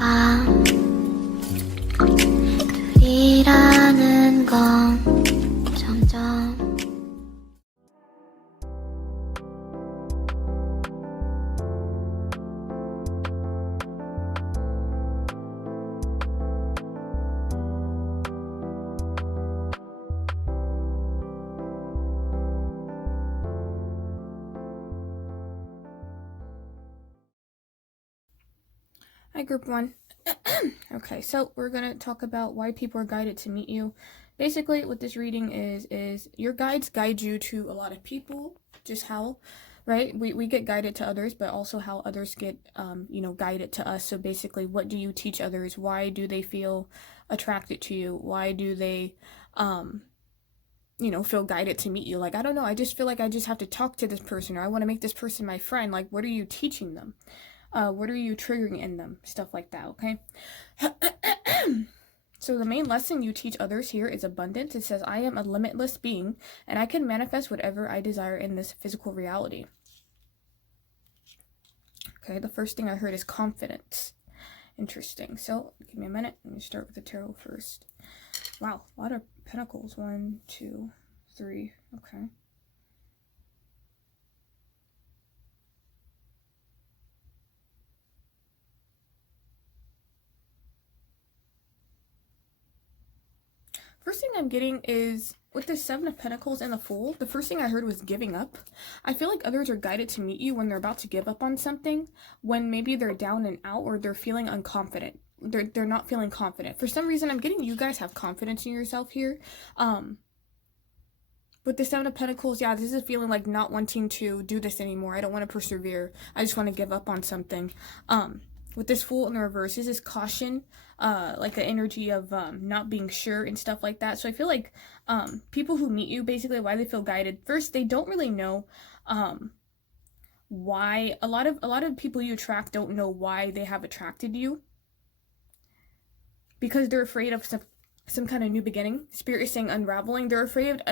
밤 둘이라는 건 점점 Hi, group one. Okay, so we're gonna talk about why people are guided to meet you. Basically, what this reading is your guides guide you to a lot of people. Just how, right? We get guided to others, but also how others get guided to us. So basically, what do you teach others? Why do they feel attracted to you? Why do they feel guided to meet you? Like, I don't know, I just feel like I just have to talk to this person, or I want to make this person my friend. Like, what are you teaching them? What are you triggering in them? Stuff like that, okay? So the main lesson you teach others here is abundance. It says, I am a limitless being, and I can manifest whatever I desire in this physical reality. Okay, the first thing I heard is confidence. Interesting. So, give me a minute. Let me start with the tarot first. Wow, a lot of pentacles. 1, 2, 3. Okay. First thing I'm getting is, with the 7 of Pentacles and the Fool, the first thing I heard was giving up. I feel like others are guided to meet you when they're about to give up on something, when maybe they're down and out, or they're feeling unconfident. They're not feeling confident. For some reason, I'm getting you guys have confidence in yourself here. With the 7 of Pentacles, yeah, this is feeling like not wanting to do this anymore. I don't want to persevere. I just want to give up on something. With this Fool in the reverse, this is caution, like the energy of not being sure and stuff like that. So I feel like people who meet you, basically why they feel guided, first, they don't really know why. A lot of people you attract don't know why they have attracted you, because they're afraid of some kind of new beginning. Spirit is saying unraveling. They're afraid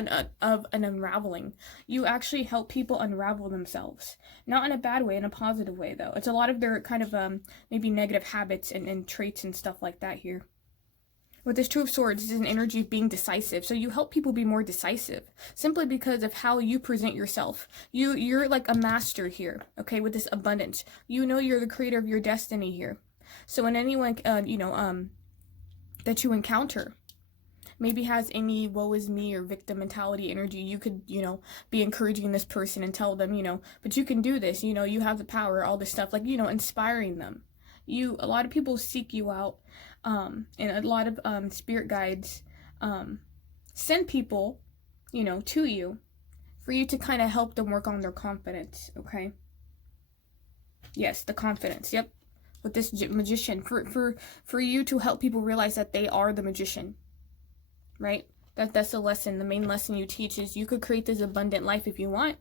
of an unraveling. You actually help people unravel themselves. Not in a bad way, in a positive way, though. It's a lot of their kind of maybe negative habits and traits and stuff like that here. With this Two of Swords, this is an energy of being decisive. So you help people be more decisive, simply because of how you present yourself. You're like a master here, okay, with this abundance. You know you're the creator of your destiny here. So when anyone, that you encounter maybe has any woe is me or victim mentality energy, you could, be encouraging this person and tell them, but you can do this, you have the power, all this stuff, like, inspiring them. A lot of people seek you out, and a lot of spirit guides send people, to you for you to kind of help them work on their confidence, okay? Yes, the confidence, yep. With this magician, for you to help people realize that they are the magician, right? That's the lesson. The main lesson you teach is you could create this abundant life if you want,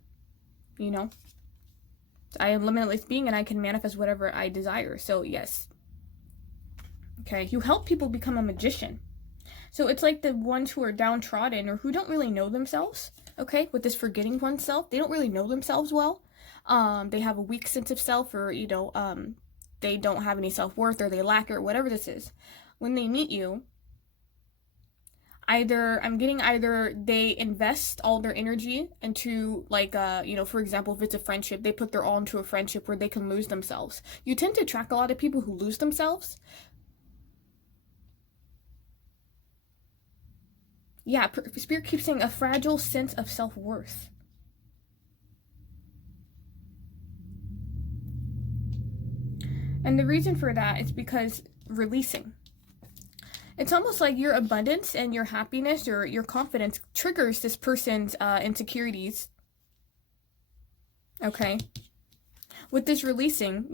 I am limitless being and I can manifest whatever I desire. So yes, okay, you help people become a magician. So it's like the ones who are downtrodden or who don't really know themselves, okay, with this forgetting oneself. They don't really know themselves well. They have a weak sense of self, or they don't have any self-worth, or they lack it, or whatever this is. When they meet you, I'm getting either they invest all their energy into, like, for example, if it's a friendship, they put their all into a friendship where they can lose themselves. You tend to attract a lot of people who lose themselves. Yeah, Spirit keeps saying a fragile sense of self-worth. And the reason for that is because releasing. It's almost like your abundance and your happiness or your confidence triggers this person's insecurities. Okay? With this releasing,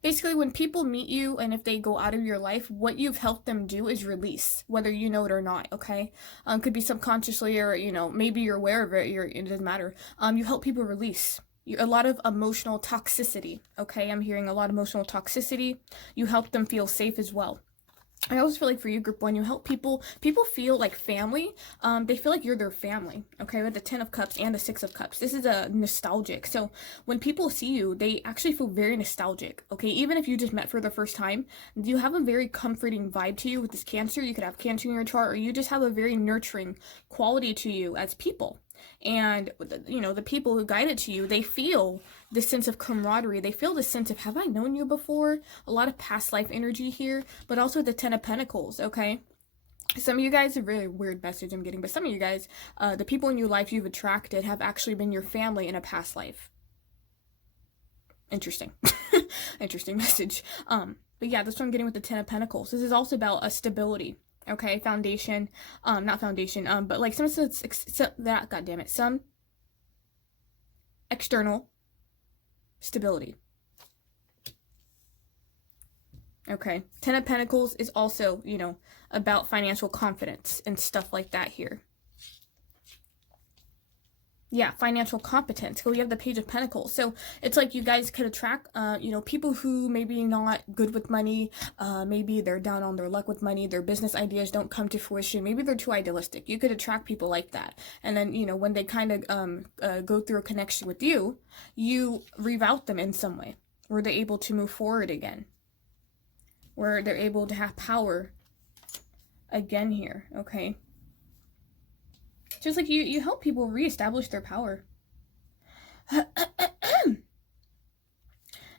basically when people meet you and if they go out of your life, what you've helped them do is release, whether you know it or not, okay? Could be subconsciously, or, maybe you're aware of it, it doesn't matter. You help people release. A lot of emotional toxicity, okay? I'm hearing a lot of emotional toxicity. You help them feel safe as well. I always feel like for you, group 1, you help people feel like family. They feel like you're their family, okay, with the 10 of Cups and the 6 of Cups. This is a nostalgic. So when people see you, they actually feel very nostalgic, okay? Even if you just met for the first time, you have a very comforting vibe to you with this Cancer. You could have Cancer in your chart, or you just have a very nurturing quality to you as people. And, you know, the people who guide it to you, they feel this sense of camaraderie. They feel this sense of, have I known you before? A lot of past life energy here, but also the 10 of Pentacles, okay? Some of you guys, a really weird message I'm getting, but some of you guys, the people in your life you've attracted have actually been your family in a past life. Interesting. Interesting message. But yeah, that's what I'm getting with the 10 of Pentacles. This is also about a stability. Okay, foundation, not foundation, but like some external stability. Okay, 10 of Pentacles is also, you know, about financial confidence and stuff like that here. Yeah, financial competence. So we have the Page of Pentacles. So it's like you guys could attract, you know, people who maybe not good with money. Maybe they're down on their luck with money. Their business ideas don't come to fruition. Maybe they're too idealistic. You could attract people like that. And then, you know, when they kind of go through a connection with you, you reroute them in some way where they're able to move forward again. Where they're able to have power again here, okay? Just like you help people reestablish their power.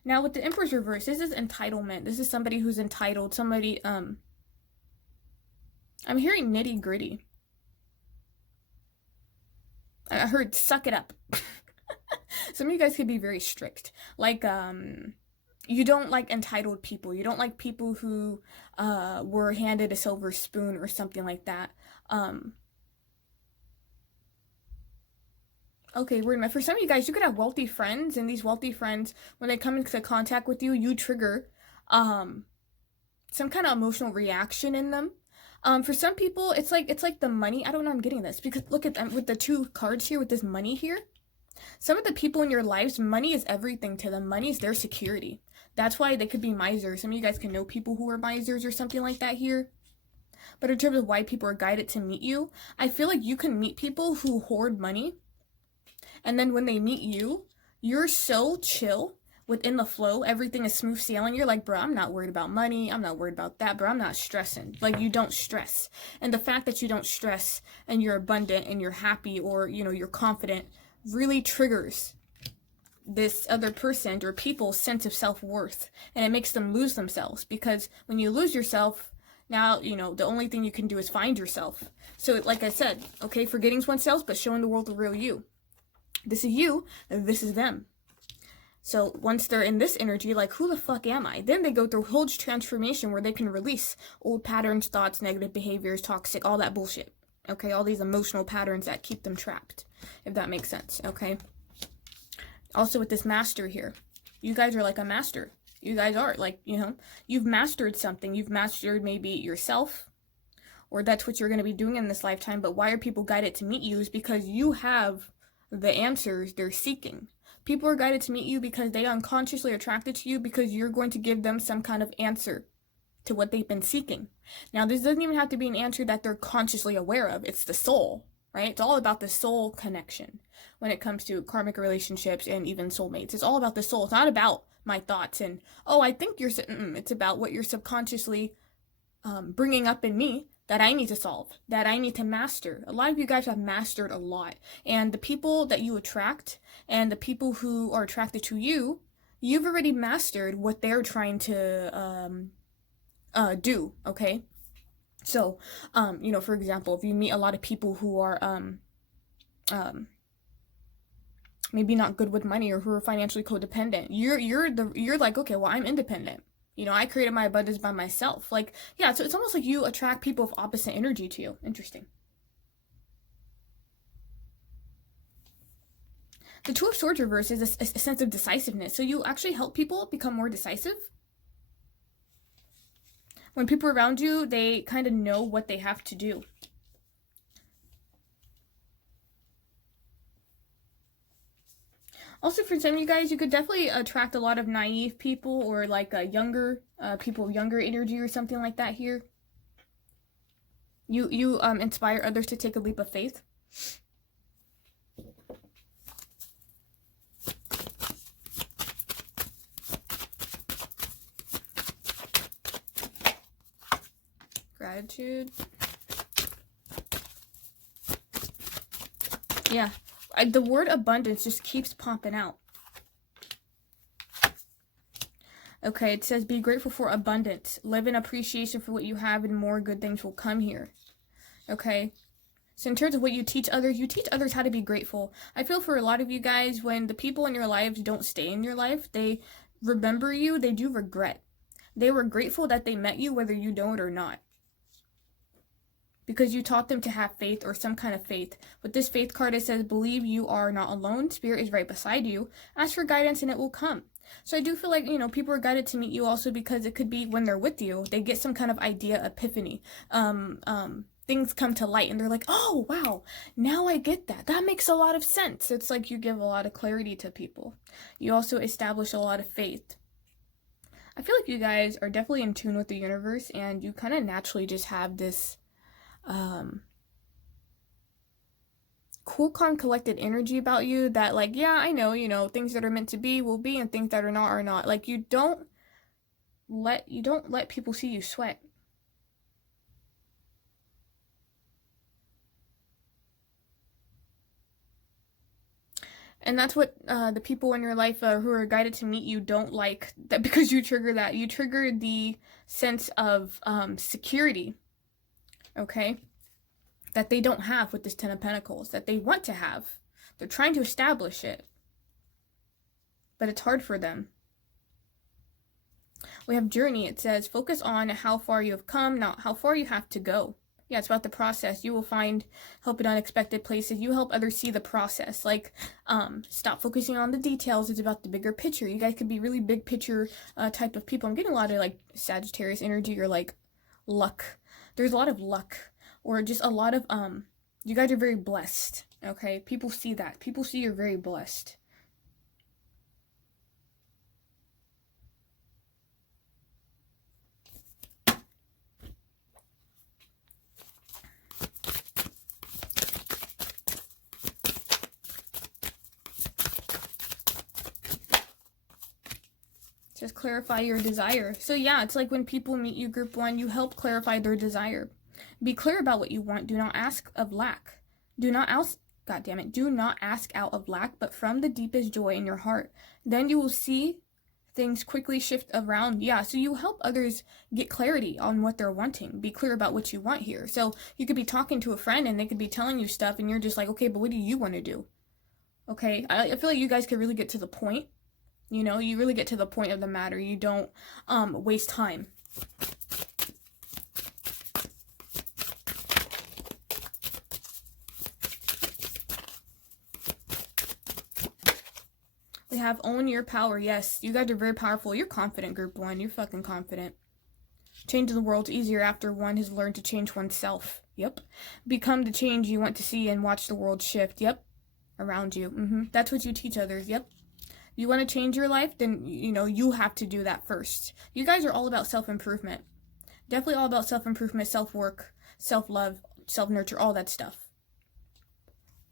Now with the Emperor's reverse, this is entitlement. This is somebody who's entitled. Somebody, I'm hearing nitty gritty. I heard suck it up. Some of you guys could be very strict. Like, you don't like entitled people. You don't like people who were handed a silver spoon or something like that. Okay, weird. For some of you guys, you could have wealthy friends, and these wealthy friends, when they come into contact with you, you trigger some kind of emotional reaction in them. For some people, it's like the money. I don't know. I'm getting this because look at them with the 2 cards here with this money here. Some of the people in your lives, money is everything to them. Money is their security. That's why they could be misers. Some of you guys can know people who are misers or something like that here. But in terms of why people are guided to meet you, I feel like you can meet people who hoard money. And then when they meet you, you're so chill within the flow. Everything is smooth sailing. You're like, bro, I'm not worried about money. I'm not worried about that, bro. I'm not stressing. Like, you don't stress. And the fact that you don't stress and you're abundant and you're happy or, you know, you're confident really triggers this other person or people's sense of self-worth. And it makes them lose themselves because when you lose yourself, now, you know, the only thing you can do is find yourself. So like I said, okay, forgetting oneself, but showing the world the real you. This is you, this is them. So once they're in this energy, like, who the fuck am I? Then they go through a huge transformation where they can release old patterns, thoughts, negative behaviors, toxic, all that bullshit. Okay, all these emotional patterns that keep them trapped, if that makes sense, okay? Also with this master here, you guys are like a master. You guys are, like, you know, you've mastered something. You've mastered maybe yourself, or that's what you're going to be doing in this lifetime. But why are people guided to meet you is because you have the answers they're seeking. People are guided to meet you because they unconsciously attracted to you because you're going to give them some kind of answer to what they've been seeking. Now, this doesn't even have to be an answer that they're consciously aware of. It's the soul, right? It's all about the soul connection when it comes to karmic relationships and even soulmates. It's all about the soul. It's not about my thoughts and, oh, I think you're... It's about what you're subconsciously bringing up in me that I need to solve, that I need to master. A lot of you guys have mastered a lot. And the people that you attract and the people who are attracted to you, you've already mastered what they're trying to do, okay? So, you know, for example, if you meet a lot of people who are maybe not good with money or who are financially codependent, you're like, okay, well, I'm independent. You know, I created my abundance by myself. Like, yeah, so it's almost like you attract people of opposite energy to you. Interesting. The 2 of Swords reverse is a sense of decisiveness. So you actually help people become more decisive. When people around you, they kind of know what they have to do. Also, for some of you guys, you could definitely attract a lot of naive people or like younger people, younger energy or something like that here. You inspire others to take a leap of faith. Gratitude. Yeah, the word abundance just keeps popping out. Okay, it says be grateful for abundance. Live in appreciation for what you have, and more good things will come here. Okay, so in terms of what you teach others how to be grateful. I feel for a lot of you guys, when the people in your lives don't stay in your life, they remember you, they do regret. They were grateful that they met you, whether you don't or not, because you taught them to have faith, or some kind of faith. With this faith card, it says, believe you are not alone. Spirit is right beside you. Ask for guidance and it will come. So I do feel like, people are guided to meet you also because it could be when they're with you, they get some kind of idea, epiphany. Things come to light and they're like, oh, wow, now I get that. That makes a lot of sense. It's like you give a lot of clarity to people. You also establish a lot of faith. I feel like you guys are definitely in tune with the universe, and you kind of naturally just have this cool, calm, collected energy about you that, like, yeah, I know, things that are meant to be will be, and things that are not are not. Like, you don't let people see you sweat. And that's what the people in your life who are guided to meet you don't like, that because you trigger that. You trigger the sense of security, okay, that they don't have with this Ten of Pentacles, that they want to have. They're trying to establish it, but it's hard for them. We have journey. It says, focus on how far you have come, not how far you have to go. Yeah, it's about the process. You will find help in unexpected places. You help others see the process. Like, stop focusing on the details. It's about the bigger picture. You guys could be really big picture type of people. I'm getting a lot of, like, Sagittarius energy, or, like, luck. There's a lot of luck, or just a lot of, you guys are very blessed, okay? People see that. People see you're very blessed. Just clarify your desire. So yeah, it's like when people meet you, group one, you help clarify their desire. Be clear about what you want. Do not ask of lack. Do not ask, God damn it, do not ask out of lack, but from the deepest joy in your heart. Then you will see things quickly shift around. Yeah, so you help others get clarity on what they're wanting. Be clear about what you want here. So you could be talking to a friend and they could be telling you stuff and you're just like, okay, but what do you want to do? Okay, I feel like you guys could really get to the point. You really get to the point of the matter. You don't waste time. We have own your power. Yes, you guys are very powerful. You're confident, group one. You're fucking confident. Changing the world's easier after one has learned to change oneself. Yep. Become the change you want to see and watch the world shift. Yep. Around you. That's what you teach others. Yep. You want to change your life, then, you have to do that first. You guys are all about self-improvement. Definitely all about self-improvement, self-work, self-love, self-nurture, all that stuff.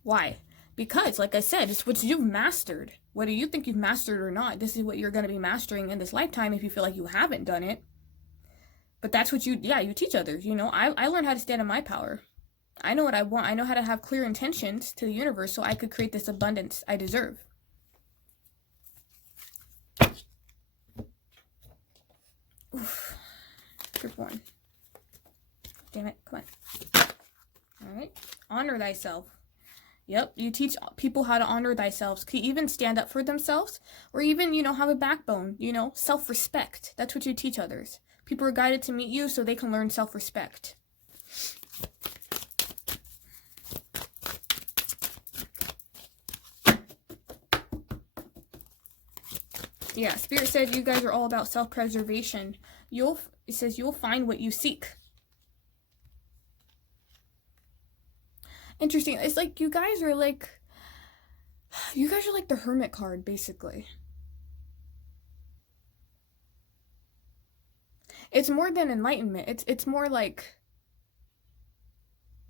Why? Because, like I said, it's what you've mastered. Whether you think you've mastered or not, this is what you're going to be mastering in this lifetime if you feel like you haven't done it. But that's what you teach others. I learned how to stand in my power. I know what I want. I know how to have clear intentions to the universe so I could create this abundance I deserve. Oof. Group one. Damn it. Come on. Alright. Honor thyself. Yep. You teach people how to honor thyself. Can even stand up for themselves. Or even, have a backbone. Self-respect. That's what you teach others. People are guided to meet you so they can learn self-respect. Yeah, Spirit said you guys are all about self-preservation. It says you'll find what you seek. Interesting. It's like you guys are like the Hermit card, basically. It's more than enlightenment. It's more like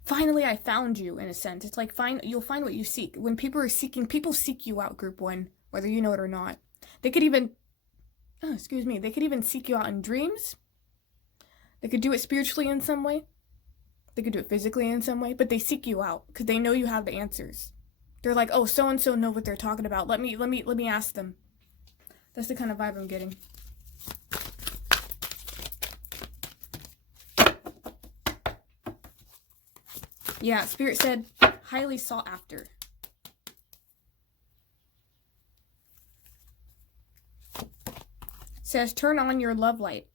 finally I found you, in a sense. It's like you'll find what you seek. When people are seeking, people seek you out, group 1, whether you know it or not. They could even, they could even seek you out in dreams. They could do it spiritually in some way. They could do it physically in some way, but they seek you out because they know you have the answers. They're like, oh, so-and-so know what they're talking about. Let me ask them. That's the kind of vibe I'm getting. Yeah, Spirit said, highly sought after. Says, turn on your love light.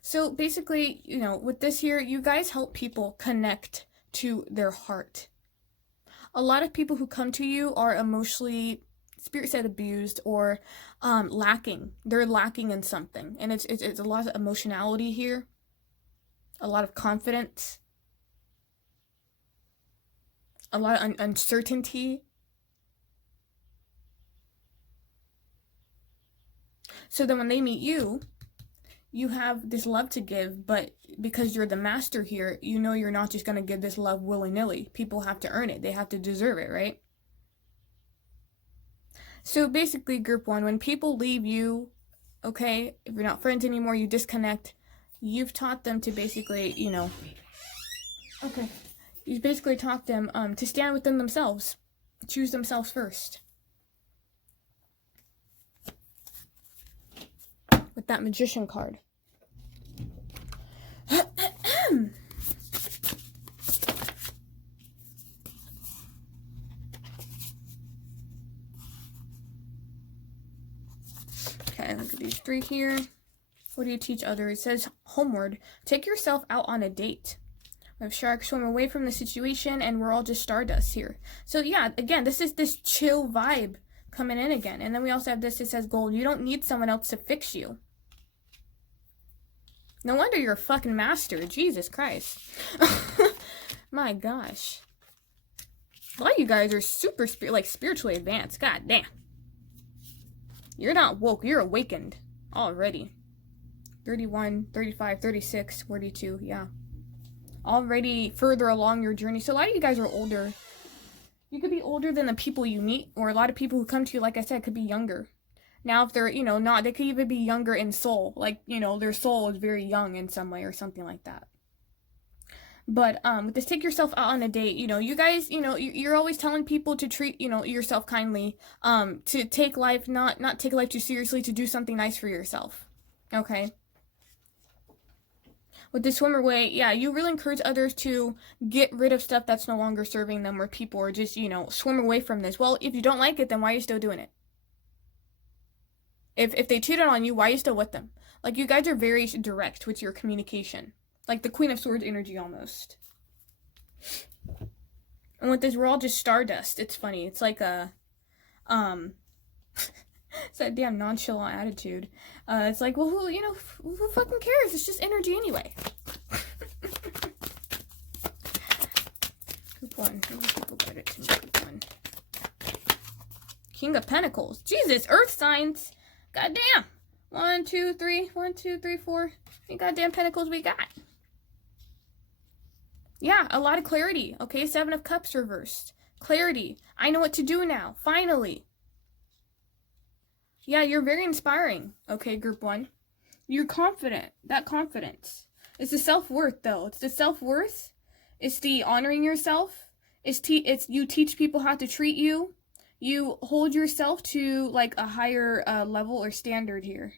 So basically, you know, with this here, you guys help people connect to their heart. A lot of people who come to you are emotionally, Spirit said, abused or lacking. They're lacking in something. And it's a lot of emotionality here. A lot of confidence. A lot of uncertainty. So then when they meet you, you have this love to give, but because you're the master here, you know you're not just going to give this love willy-nilly. People have to earn it. They have to deserve it, right? So basically, group 1, when people leave you, okay, if you're not friends anymore, you disconnect, you've taught them to basically, you know, okay, you basically taught them to stand within themselves, choose themselves first. With that Magician card. Okay, look at these 3 here. What do you teach others? It says, homeward. Take yourself out on a date. We have sharks swim away from the situation, and we're all just stardust here. So yeah, again, this is this chill vibe coming in again. And then we also have this, it says gold. You don't need someone else to fix you. No wonder you're a fucking master. Jesus Christ. My gosh. A lot of you guys are super spiritually advanced. God damn. You're not woke. You're awakened already. 31, 35, 36, 42. Yeah. Already further along your journey. So a lot of you guys are older. You could be older than the people you meet. Or a lot of people who come to you, like I said, could be younger. Now, if they're, you know, not, they could even be younger in soul. Like, you know, their soul is very young in some way or something like that. But, with this take yourself out on a date, you know, you guys, you know, you're always telling people to treat, you know, yourself kindly, to take life, not take life too seriously, to do something nice for yourself. Okay? With the swimmer way, yeah, you really encourage others to get rid of stuff that's no longer serving them, where people are just, you know, swim away from this. Well, if you don't like it, then why are you still doing it? If they cheated on you, why are you still with them? Like, you guys are very direct with your communication. Like the Queen of Swords energy, almost. And with this, we're all just stardust. It's funny. It's like a, it's that damn nonchalant attitude. It's like, well, who fucking cares? It's just energy anyway. Group 1. Maybe people get it to me. Group 1. King of Pentacles. Jesus, Earth signs. Goddamn. 1, 2, 3. 1, 2, 3, 4. How many goddamn pentacles we got? Yeah, a lot of clarity. Okay, 7 of Cups reversed. Clarity. I know what to do now. Finally. Yeah, you're very inspiring. Okay, group 1. You're confident. That confidence. It's the self-worth, though. It's the self-worth. It's the honoring yourself. It's you teach people how to treat you. You hold yourself to, like, a higher level or standard here.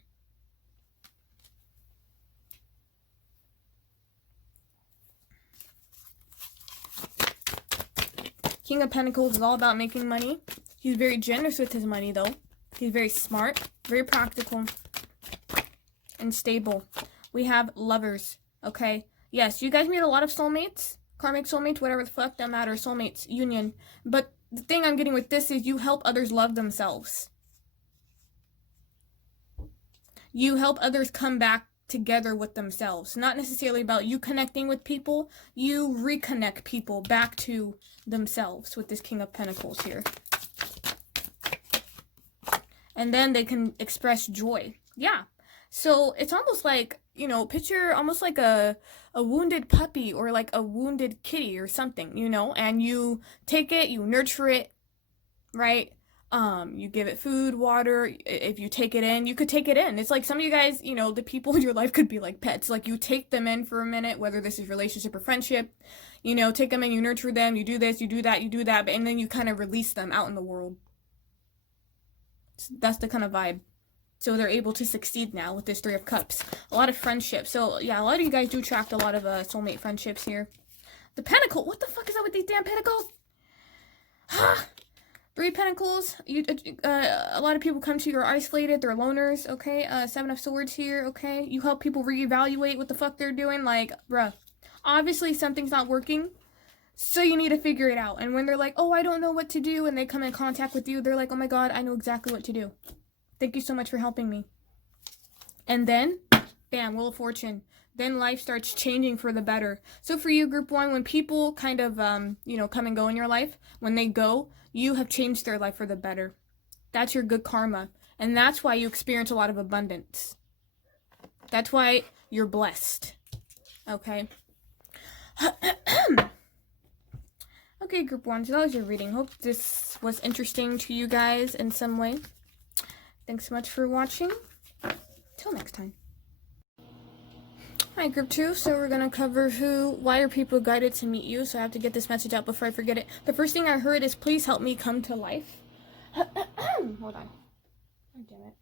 King of Pentacles is all about making money. He's very generous with his money, though. He's very smart, very practical, and stable. We have lovers, okay? Yes, you guys meet a lot of soulmates, karmic soulmates, whatever the fuck, don't matter, soulmates, union. But the thing I'm getting with this is you help others love themselves. You help others come back together with themselves. Not necessarily about you connecting with people. You reconnect people back to themselves with this King of Pentacles here. And then they can express joy. Yeah. So it's almost like you know, picture almost like a wounded puppy or like a wounded kitty or something, you know, and you take it, you nurture it, right? You give it food, water. If you take it in, you could take it in. It's like some of you guys, you know, the people in your life could be like pets. Like you take them in for a minute, whether this is relationship or friendship, you know, take them in, you nurture them, you do this, you do that, you do that, and then you kind of release them out in the world. So that's the kind of vibe. So they're able to succeed now with this Three of Cups. A lot of friendships. So yeah, a lot of you guys do attract a lot of soulmate friendships here. The Pentacle. What the fuck is that with these damn Pentacles? Huh? Three of Pentacles. A lot of people come to you are isolated. They're loners. Okay. Seven of Swords here. Okay. You help people reevaluate what the fuck they're doing. Like, bruh. Obviously something's not working. So you need to figure it out. And when they're like, oh, I don't know what to do, and they come in contact with you, they're like, oh my god, I know exactly what to do. Thank you so much for helping me. And then, bam, Wheel of Fortune. Then life starts changing for the better. So for you, Group 1, when people kind of, you know, come and go in your life, when they go, you have changed their life for the better. That's your good karma. And that's why you experience a lot of abundance. That's why you're blessed. Okay? Okay, Group 1, so that was your reading. Hope this was interesting to you guys in some way. Thanks so much for watching. Till next time. Hi, Group 2. So we're going to cover why are people guided to meet you? So I have to get this message out before I forget it. The first thing I heard is, please help me come to life. Hold on. God damn it.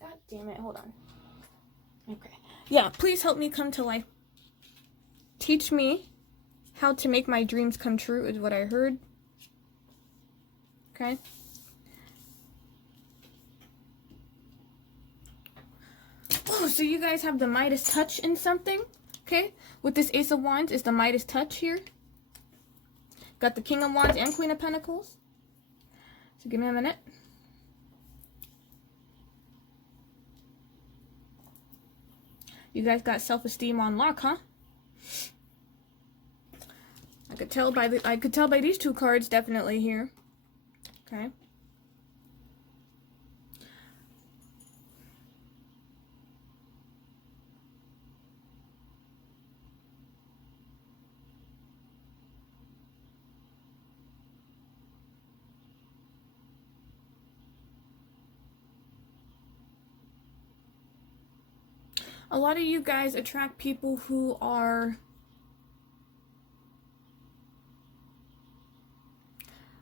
God damn it. Hold on. Okay. Yeah, please help me come to life. Teach me how to make my dreams come true is what I heard. Okay. Oh, so you guys have the Midas touch in something, okay? With this Ace of Wands is the Midas touch here. Got the King of Wands and Queen of Pentacles. So give me a minute. You guys got self-esteem on lock, huh? I could tell by these two cards definitely here. Okay. A lot of you guys attract people who are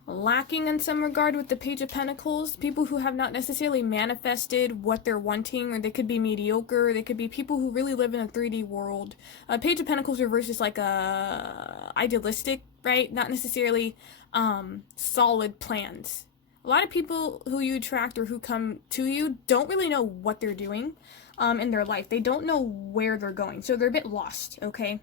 lacking in some regard with the Page of Pentacles. People who have not necessarily manifested what they're wanting, or they could be mediocre. They could be people who really live in a 3D world. Page of Pentacles reverse is like a idealistic, right? Not necessarily solid plans. A lot of people who you attract or who come to you don't really know what they're doing in their life. They don't know where they're going, so they're a bit lost, okay?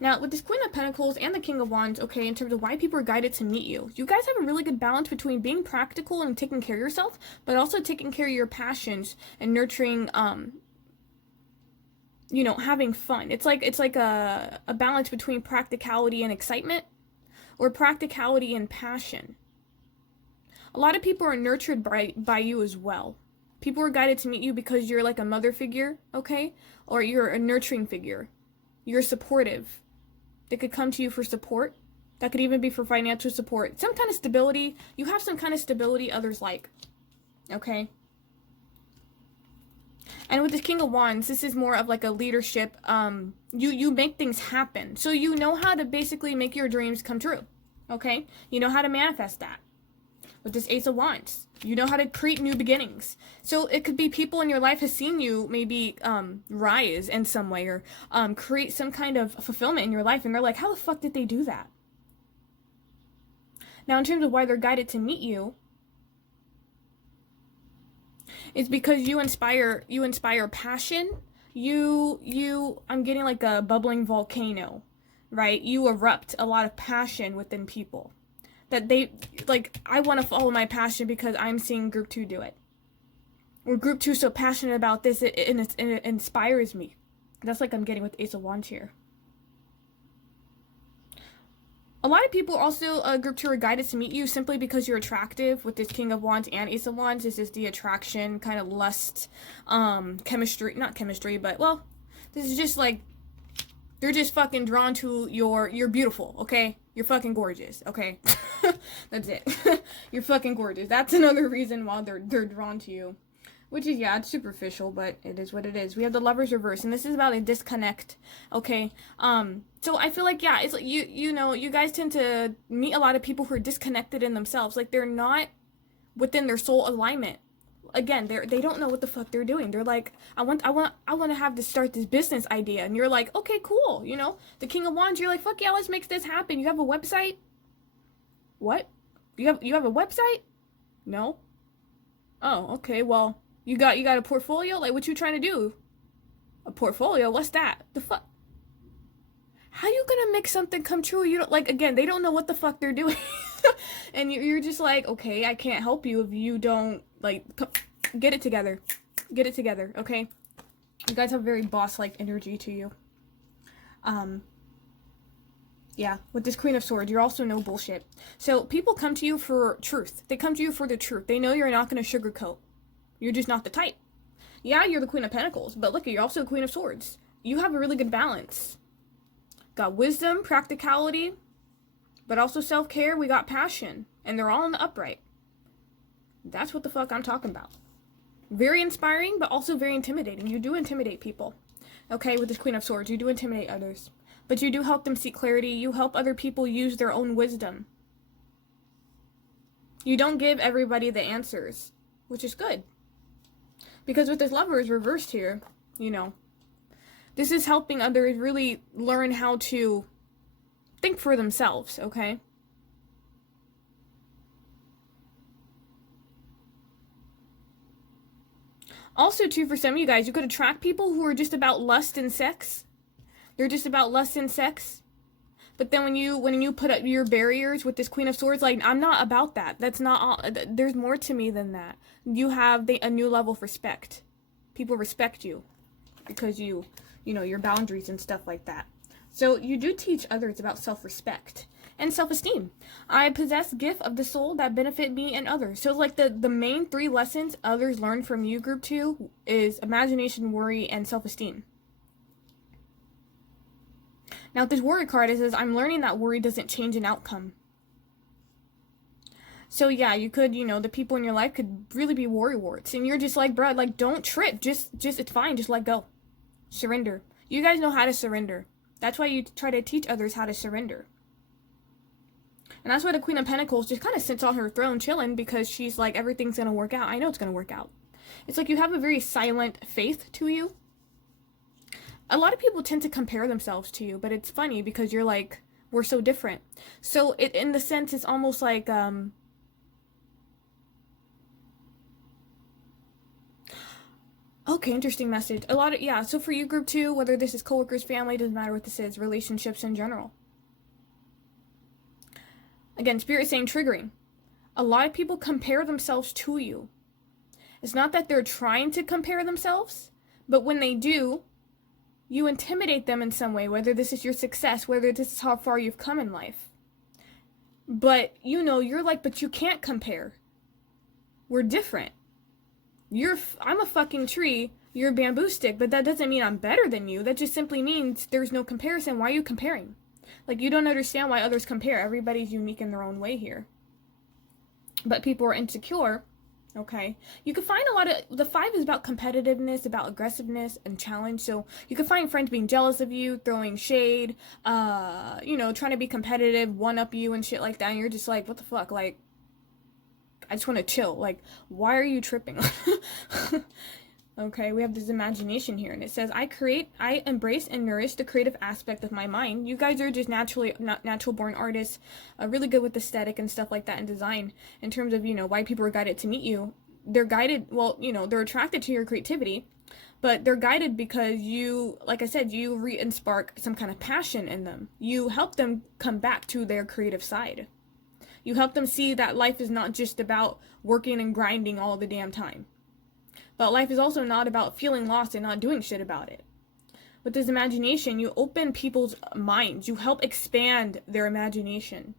Now, with this Queen of Pentacles and the King of Wands, okay, in terms of why people are guided to meet you, you guys have a really good balance between being practical and taking care of yourself, but also taking care of your passions and nurturing, you know, having fun. It's like a balance between practicality and excitement, or practicality and passion. A lot of people are nurtured by you as well. People are guided to meet you because you're like a mother figure, okay? Or you're a nurturing figure. You're supportive. They could come to you for support. That could even be for financial support. Some kind of stability. You have some kind of stability others like, okay? And with this King of Wands, this is more of like a leadership. You make things happen. So you know how to basically make your dreams come true, okay? You know how to manifest that. With this Ace of Wands, you know how to create new beginnings. So it could be people in your life have seen you maybe rise in some way, or create some kind of fulfillment in your life, and they're like, how the fuck did they do that? Now, in terms of why they're guided to meet you, it's because you inspire passion. I'm getting like a bubbling volcano, right? You erupt a lot of passion within people. That they, like, I want to follow my passion because I'm seeing Group 2 do it. Or Group 2 is so passionate about this, it inspires me. That's like I'm getting with Ace of Wands here. A lot of people also group 2 are guided to meet you simply because you're attractive. With this King of Wands and Ace of Wands, this is the attraction, kind of lust, chemistry, not chemistry, but, well, this is just like, they're just fucking drawn to you're beautiful, okay? You're fucking gorgeous, okay? That's it. You're fucking gorgeous. That's another reason why they're drawn to you. Which is, yeah, it's superficial, but it is what it is. We have the Lovers reverse, and this is about a disconnect, okay? So I feel like, yeah, it's like, you know, you guys tend to meet a lot of people who are disconnected in themselves. Like, they're not within their soul alignment. Again, they don't know what the fuck they're doing. They're like, I want to have to start this business idea. And you're like, okay, cool, you know? The King of Wands, you're like, fuck yeah, let's make this happen. You have a website? What? You have a website? No? Oh, okay, well, you got a portfolio? Like, what you trying to do? A portfolio? What's that? The fuck? How you gonna make something come true? You don't, like, again, they don't know what the fuck they're doing. And you're just like, okay, I can't help you if you don't, like, get it together. Get it together, okay? You guys have very boss-like energy to you. Yeah, with this Queen of Swords, you're also no bullshit. So people come to you for truth. They come to you for the truth. They know you're not going to sugarcoat. You're just not the type. Yeah, you're the Queen of Pentacles, but look, you're also the Queen of Swords. You have a really good balance. Got wisdom, practicality, but also self-care. We got passion, and they're all in the upright. That's what the fuck I'm talking about. Very inspiring, but also very intimidating. You do intimidate people. Okay, with this Queen of Swords, you do intimidate others. But you do help them seek clarity. You help other people use their own wisdom. You don't give everybody the answers, which is good. Because with this Lovers reversed here, you know, this is helping others really learn how to think for themselves, okay? Also, too, for some of you guys, you could attract people who are just about lust and sex. They're just about lust and sex. But then when you put up your barriers with this Queen of Swords, like, I'm not about that. That's not all. There's more to me than that. You have a new level of respect. People respect you because you know, your boundaries and stuff like that. So you do teach others about self-respect and self-esteem. I possess gift of the soul that benefit me and others. So like the main 3 lessons others learn from you, group 2, is imagination, worry, and self-esteem. Now, with this worry card, it says, I'm learning that worry doesn't change an outcome. So, yeah, you could, you know, the people in your life could really be worry warts. And you're just like, bro, like, don't trip. Just, it's fine. Just let go. Surrender. You guys know how to surrender. That's why you try to teach others how to surrender. And that's why the Queen of Pentacles just kind of sits on her throne chilling, because she's like, everything's going to work out. I know it's going to work out. It's like you have a very silent faith to you. A lot of people tend to compare themselves to you, but it's funny because you're like, we're so different. So it, in the sense, it's almost like, okay, interesting message. Yeah, so for you, group 2, whether this is coworkers, family, doesn't matter what this is, relationships in general. Again, Spirit saying triggering. A lot of people compare themselves to you. It's not that they're trying to compare themselves, but when they do, you intimidate them in some way, whether this is your success, whether this is how far you've come in life. But, you know, you're like, but you can't compare. We're different. I'm a fucking tree, you're a bamboo stick, but that doesn't mean I'm better than you. That just simply means there's no comparison. Why are you comparing? Like, you don't understand why others compare. Everybody's unique in their own way here. But people are insecure. Okay, you can find a lot of, the 5 is about competitiveness, about aggressiveness and challenge. So you can find friends being jealous of you, throwing shade, you know, trying to be competitive, one up you and shit like that. And you're just like, what the fuck? Like, I just want to chill. Like, why are you tripping? Okay, we have this imagination here, and it says, I embrace and nourish the creative aspect of my mind. You guys are just natural born artists, really good with aesthetic and stuff like that and design. In terms of, you know, why people are guided to meet you. They're guided, well, you know, they're attracted to your creativity, but they're guided because you, like I said, you re-spark some kind of passion in them. You help them come back to their creative side. You help them see that life is not just about working and grinding all the damn time. But life is also not about feeling lost and not doing shit about it. With this imagination, you open people's minds. You help expand their imagination.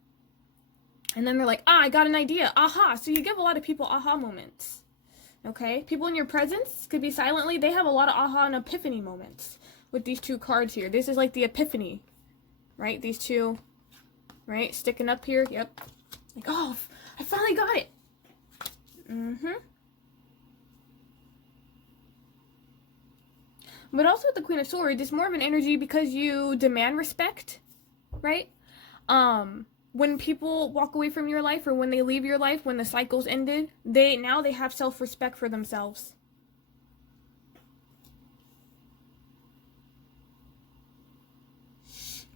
And then they're like, I got an idea. Aha. So you give a lot of people aha moments. Okay? People in your presence could be silently. They have a lot of aha and epiphany moments with these two cards here. This is like the epiphany. Right? These two. Right? Sticking up here. Yep. Like, oh, I finally got it. But also with the Queen of Swords, it's more of an energy because you demand respect, right? When people walk away from your life or when they leave your life, when the cycle's ended, they have self-respect for themselves.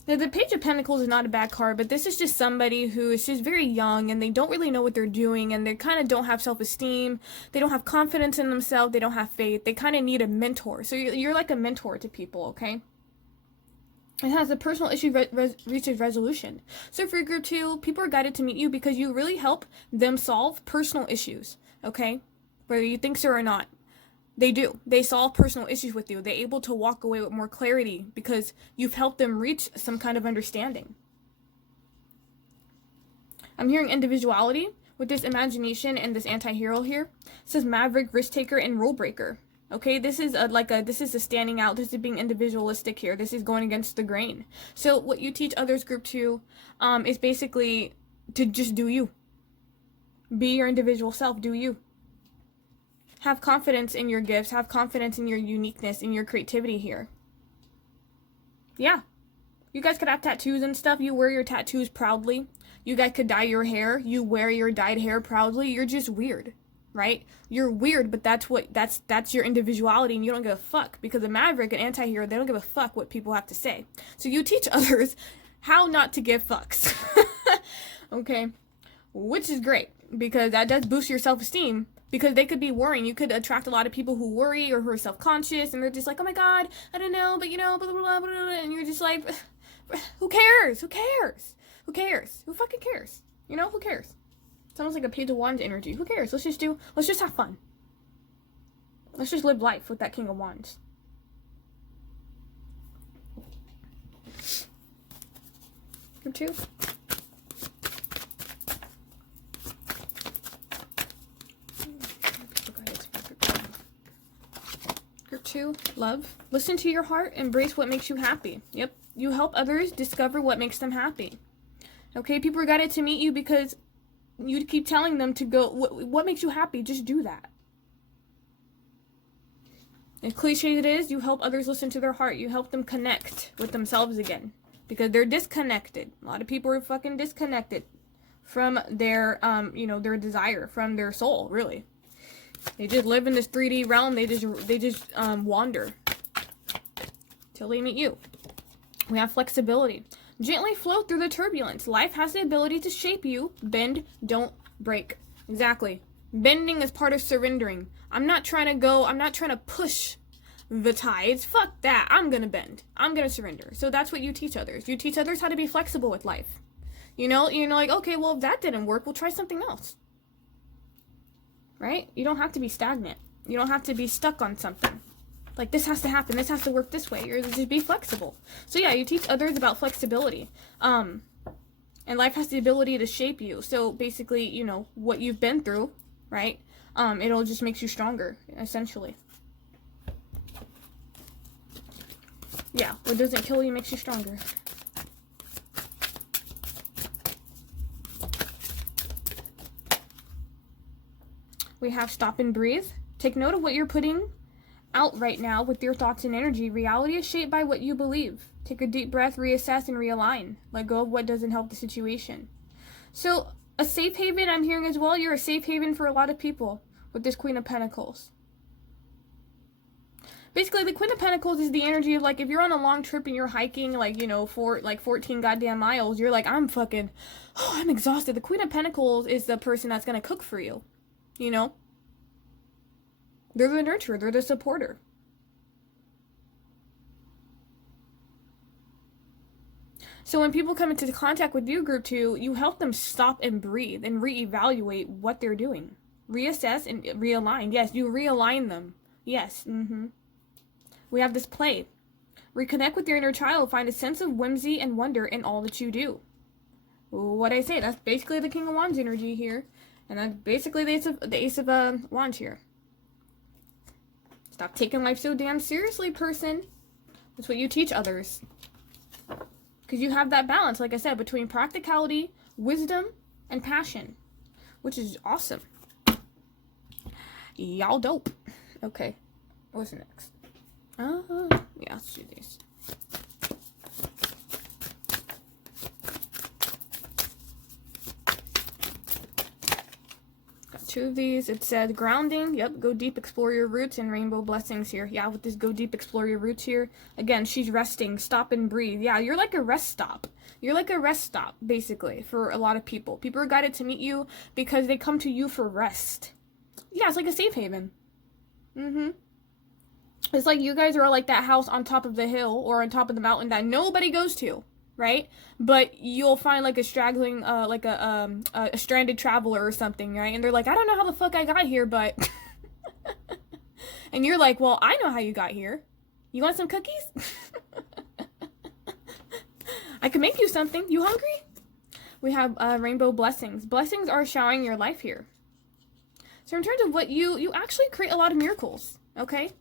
Now, the Page of Pentacles is not a bad card, but this is just somebody who is just very young and they don't really know what they're doing and they kind of don't have self-esteem. They don't have confidence in themselves. They don't have faith. They kind of need a mentor. So you're like a mentor to people, okay? It has a personal issue reaches resolution. So for group 2, people are guided to meet you because you really help them solve personal issues, okay? Whether you think so or not. They do. They solve personal issues with you. They're able to walk away with more clarity because you've helped them reach some kind of understanding. I'm hearing individuality with this imagination and this anti-hero here. It says maverick, risk taker, and rule breaker. Okay, this is this is a standing out. This is being individualistic here. This is going against the grain. So what you teach others, group 2, is basically to just do you. Be your individual self. Do you. Have confidence in your gifts. Have confidence in your uniqueness, in your creativity here. Yeah. You guys could have tattoos and stuff. You wear your tattoos proudly. You guys could dye your hair. You wear your dyed hair proudly. You're just weird, right? You're weird, but that's your individuality, and you don't give a fuck. Because a maverick, an anti-hero, they don't give a fuck what people have to say. So you teach others how not to give fucks. Okay? Which is great, because that does boost your self-esteem. Because they could be worrying. You could attract a lot of people who worry or who are self-conscious, and they're just like, oh my god, I don't know, but you know, blah, blah, blah, blah, blah, and you're just like, who cares? Who cares? Who cares? Who fucking cares? You know, who cares? It's almost like a Page of Wands energy. Who cares? Let's just have fun. Let's just live life with that King of Wands. Group 2. Group 2, love. Listen to your heart. Embrace what makes you happy. Yep. You help others discover what makes them happy. Okay, people are guided to meet you because you keep telling them to go, what makes you happy? Just do that. As cliche it is, you help others listen to their heart. You help them connect with themselves again. Because they're disconnected. A lot of people are fucking disconnected from their, their desire, from their soul, really. They just live in this 3D realm. They just wander till they meet you. We have flexibility. Gently flow through the turbulence. Life has the ability to shape you. Bend, don't break. Exactly. Bending is part of surrendering. I'm not trying to push the tides. Fuck that. I'm gonna bend. I'm gonna surrender. So that's what you teach others. You teach others how to be flexible with life. You know, like, okay, well, if that didn't work, we'll try something else. Right? You don't have to be stagnant. You don't have to be stuck on something. Like, this has to happen. This has to work this way. You're just be flexible. So yeah, you teach others about flexibility. And life has the ability to shape you. So basically, you know, what you've been through, right? It'll just makes you stronger, essentially. Yeah, what doesn't kill you makes you stronger. We have stop and breathe. Take note of what you're putting out right now with your thoughts and energy. Reality is shaped by what you believe. Take a deep breath, reassess, and realign. Let go of what doesn't help the situation. So, a safe haven, I'm hearing as well. You're a safe haven for a lot of people with this Queen of Pentacles. Basically, the Queen of Pentacles is the energy of, like, if you're on a long trip and you're hiking, like, you know, for, like, 14 goddamn miles, you're like, I'm exhausted. The Queen of Pentacles is the person that's going to cook for you. You know? They're the nurturer. They're the supporter. So when people come into contact with you, group 2, you help them stop and breathe and reevaluate what they're doing. Reassess and realign. Yes, you realign them. Yes. We have this play. Reconnect with your inner child. Find a sense of whimsy and wonder in all that you do. What I say, that's basically the King of Wands energy here. And that's basically the Ace of Wands here. Stop taking life so damn seriously, person. That's what you teach others. Because you have that balance, like I said, between practicality, wisdom, and passion. Which is awesome. Y'all dope. Okay. What's next? Yeah, let's do these. Got 2 of these. It said grounding. Yep, go deep, explore your roots, and rainbow blessings here. Yeah, with this go deep, explore your roots here. Again, she's resting. Stop and breathe. Yeah, you're like a rest stop. You're like a rest stop, basically, for a lot of people. People are guided to meet you because they come to you for rest. Yeah, it's like a safe haven. It's like you guys are like that house on top of the hill or on top of the mountain that nobody goes to, right? But you'll find like a straggling, like a stranded traveler or something, right? And they're like, I don't know how the fuck I got here, but... And you're like, well, I know how you got here. You want some cookies? I can make you something. You hungry? We have rainbow blessings. Blessings are showering your life here. So in terms of what you actually create a lot of miracles, okay?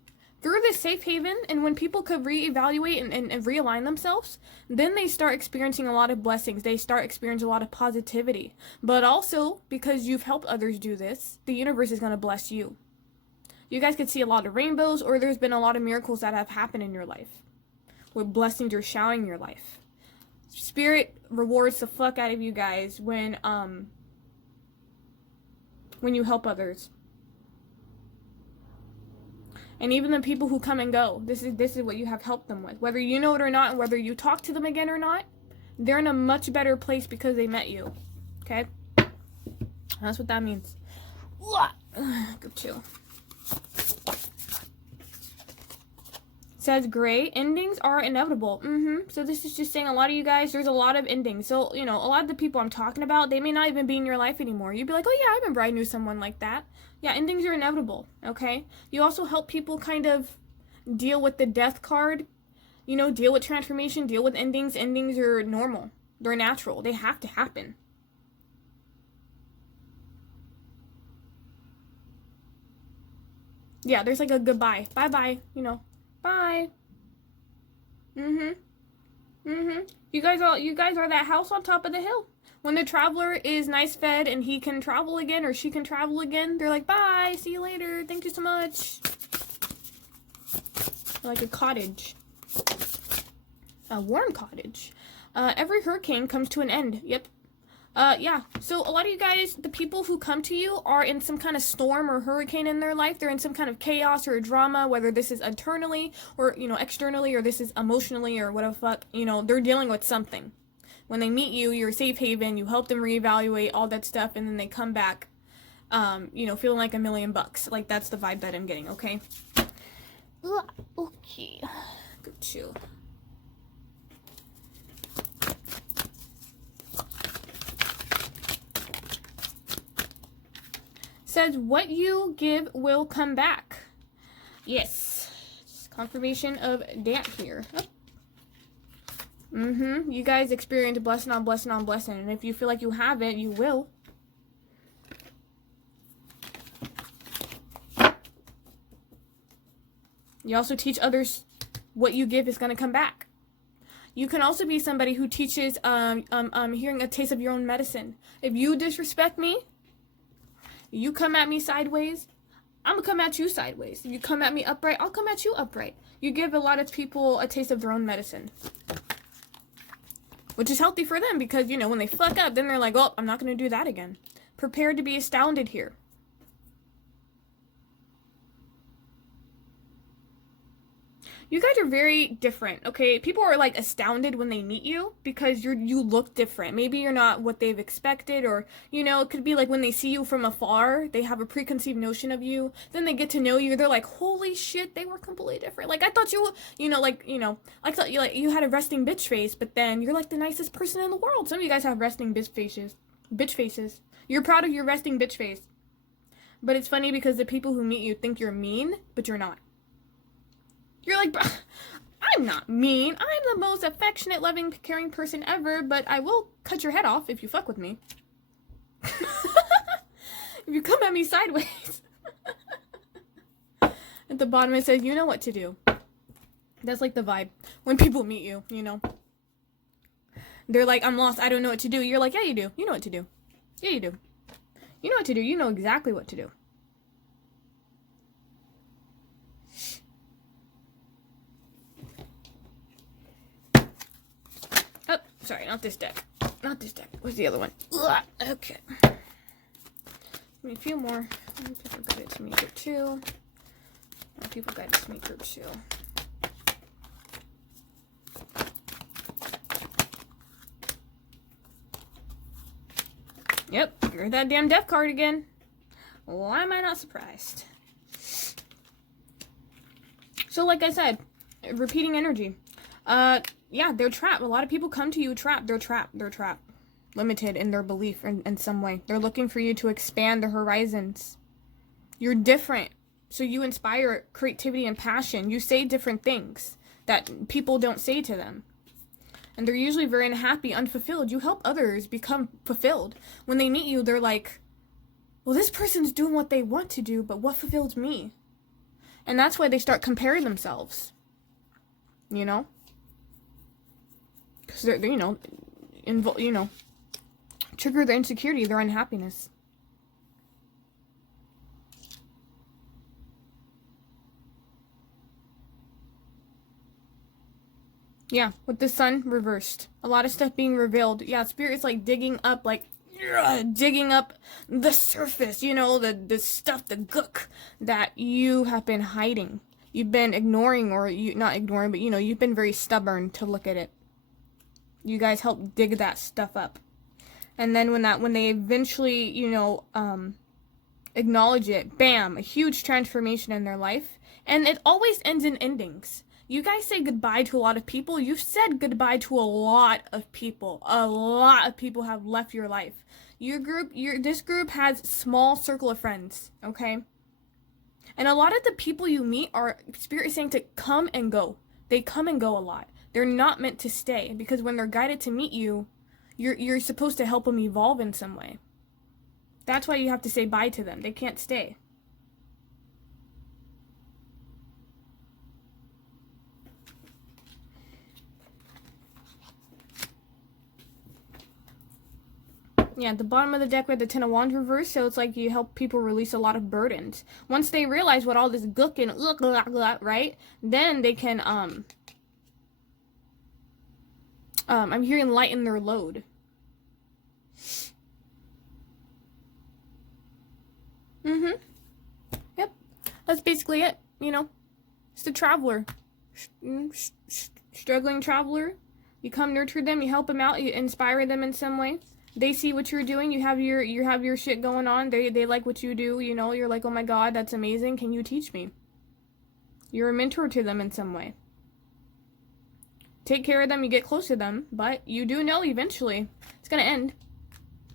Through this safe haven, and when people could reevaluate and realign themselves, then they start experiencing a lot of blessings. They start experiencing a lot of positivity. But also, because you've helped others do this, the universe is going to bless you. You guys could see a lot of rainbows, or there's been a lot of miracles that have happened in your life, where blessings are showering your life. Spirit rewards the fuck out of you guys when you help others. And even the people who come and go, this is what you have helped them with. Whether you know it or not, and whether you talk to them again or not, they're in a much better place because they met you. Okay? That's what that means. Go chill. Says gray, endings are inevitable. So this is just saying a lot of you guys, there's a lot of endings. So, you know, a lot of the people I'm talking about, they may not even be in your life anymore. You'd be like, oh yeah, I remember I knew someone like that. Yeah, endings are inevitable, okay? You also help people kind of deal with the death card. You know, deal with transformation, deal with endings. Endings are normal. They're natural. They have to happen. Yeah, there's like a goodbye. Bye-bye, you know. Bye. You guys are that house on top of the hill. When the traveler is nice fed and he can travel again or she can travel again, they're like, bye, see you later, thank you so much. Like a cottage. A warm cottage. Every hurricane comes to an end. Yep. Yeah, so a lot of you guys, the people who come to you are in some kind of storm or hurricane in their life. They're in some kind of chaos or drama, whether this is internally or, you know, externally, or this is emotionally or whatever fuck, you know, they're dealing with something. When they meet you, you're a safe haven, you help them reevaluate all that stuff, and then they come back, you know, feeling like $1,000,000. Like, that's the vibe that I'm getting, okay? Okay. Go chill. Says, what you give will come back. Yes. Just confirmation of that here. Oh. You guys experience blessing on blessing on blessing. And if you feel like you haven't, you will. You also teach others what you give is going to come back. You can also be somebody who teaches hearing a taste of your own medicine. If you disrespect me, you come at me sideways, I'm going to come at you sideways. If you come at me upright, I'll come at you upright. You give a lot of people a taste of their own medicine. Which is healthy for them because, you know, when they fuck up, then they're like, oh, I'm not going to do that again. Prepare to be astounded here. You guys are very different, okay? People are, like, astounded when they meet you because you look different. Maybe you're not what they've expected, or, you know, it could be like when they see you from afar, they have a preconceived notion of you. Then they get to know you. They're like, holy shit, they were completely different. Like, I thought I thought you had a resting bitch face, but then you're, like, the nicest person in the world. Some of you guys have resting bitch faces. Bitch faces. You're proud of your resting bitch face. But it's funny because the people who meet you think you're mean, but you're not. You're like, bro, I'm not mean. I'm the most affectionate, loving, caring person ever, but I will cut your head off if you fuck with me. If you come at me sideways. At the bottom it says, you know what to do. That's like the vibe. When people meet you, you know. They're like, I'm lost, I don't know what to do. You're like, yeah, you do. You know what to do. Yeah, you do. You know what to do. You know exactly what to do. Oh, sorry, not this deck. Not this deck. Where's the other one? Ugh, okay. Give me a few more. People guided to me group 2. More people guided to me group 2. Yep, you're that damn death card again. Why am I not surprised? So like I said, repeating energy. Yeah, they're trapped. A lot of people come to you trapped. They're trapped. They're trapped. Limited in their belief in some way. They're looking for you to expand their horizons. You're different. So you inspire creativity and passion. You say different things that people don't say to them. And they're usually very unhappy, unfulfilled. You help others become fulfilled. When they meet you, they're like, well, this person's doing what they want to do, but what fulfills me? And that's why they start comparing themselves. You know? Because they're you know, trigger their insecurity, their unhappiness. Yeah, with the sun reversed. A lot of stuff being revealed. Yeah, spirit is like digging up the surface, you know, the stuff, the gook that you have been hiding. You've been ignoring, or not ignoring, but you know, you've been very stubborn to look at it. You guys help dig that stuff up. And then when they eventually, you know, acknowledge it, bam, a huge transformation in their life. And it always ends in endings. You guys say goodbye to a lot of people. You've said goodbye to a lot of people. A lot of people have left your life. This group has small circle of friends, okay? And a lot of the people you meet are spirit saying to come and go. They come and go a lot. They're not meant to stay, because when they're guided to meet you, you're supposed to help them evolve in some way. That's why you have to say bye to them. They can't stay. Yeah, at the bottom of the deck we have the Ten of Wands reversed, so it's like you help people release a lot of burdens. Once they realize what all this gook and right, then they can I'm hearing lighten their load. Yep. That's basically it, you know. It's a traveler. Struggling traveler. You come nurture them, you help them out, you inspire them in some way. They see what you're doing, you have your shit going on, they like what you do, you know, you're like, oh my god, that's amazing, can you teach me? You're a mentor to them in some way. Take care of them, you get close to them, but you do know eventually it's gonna end.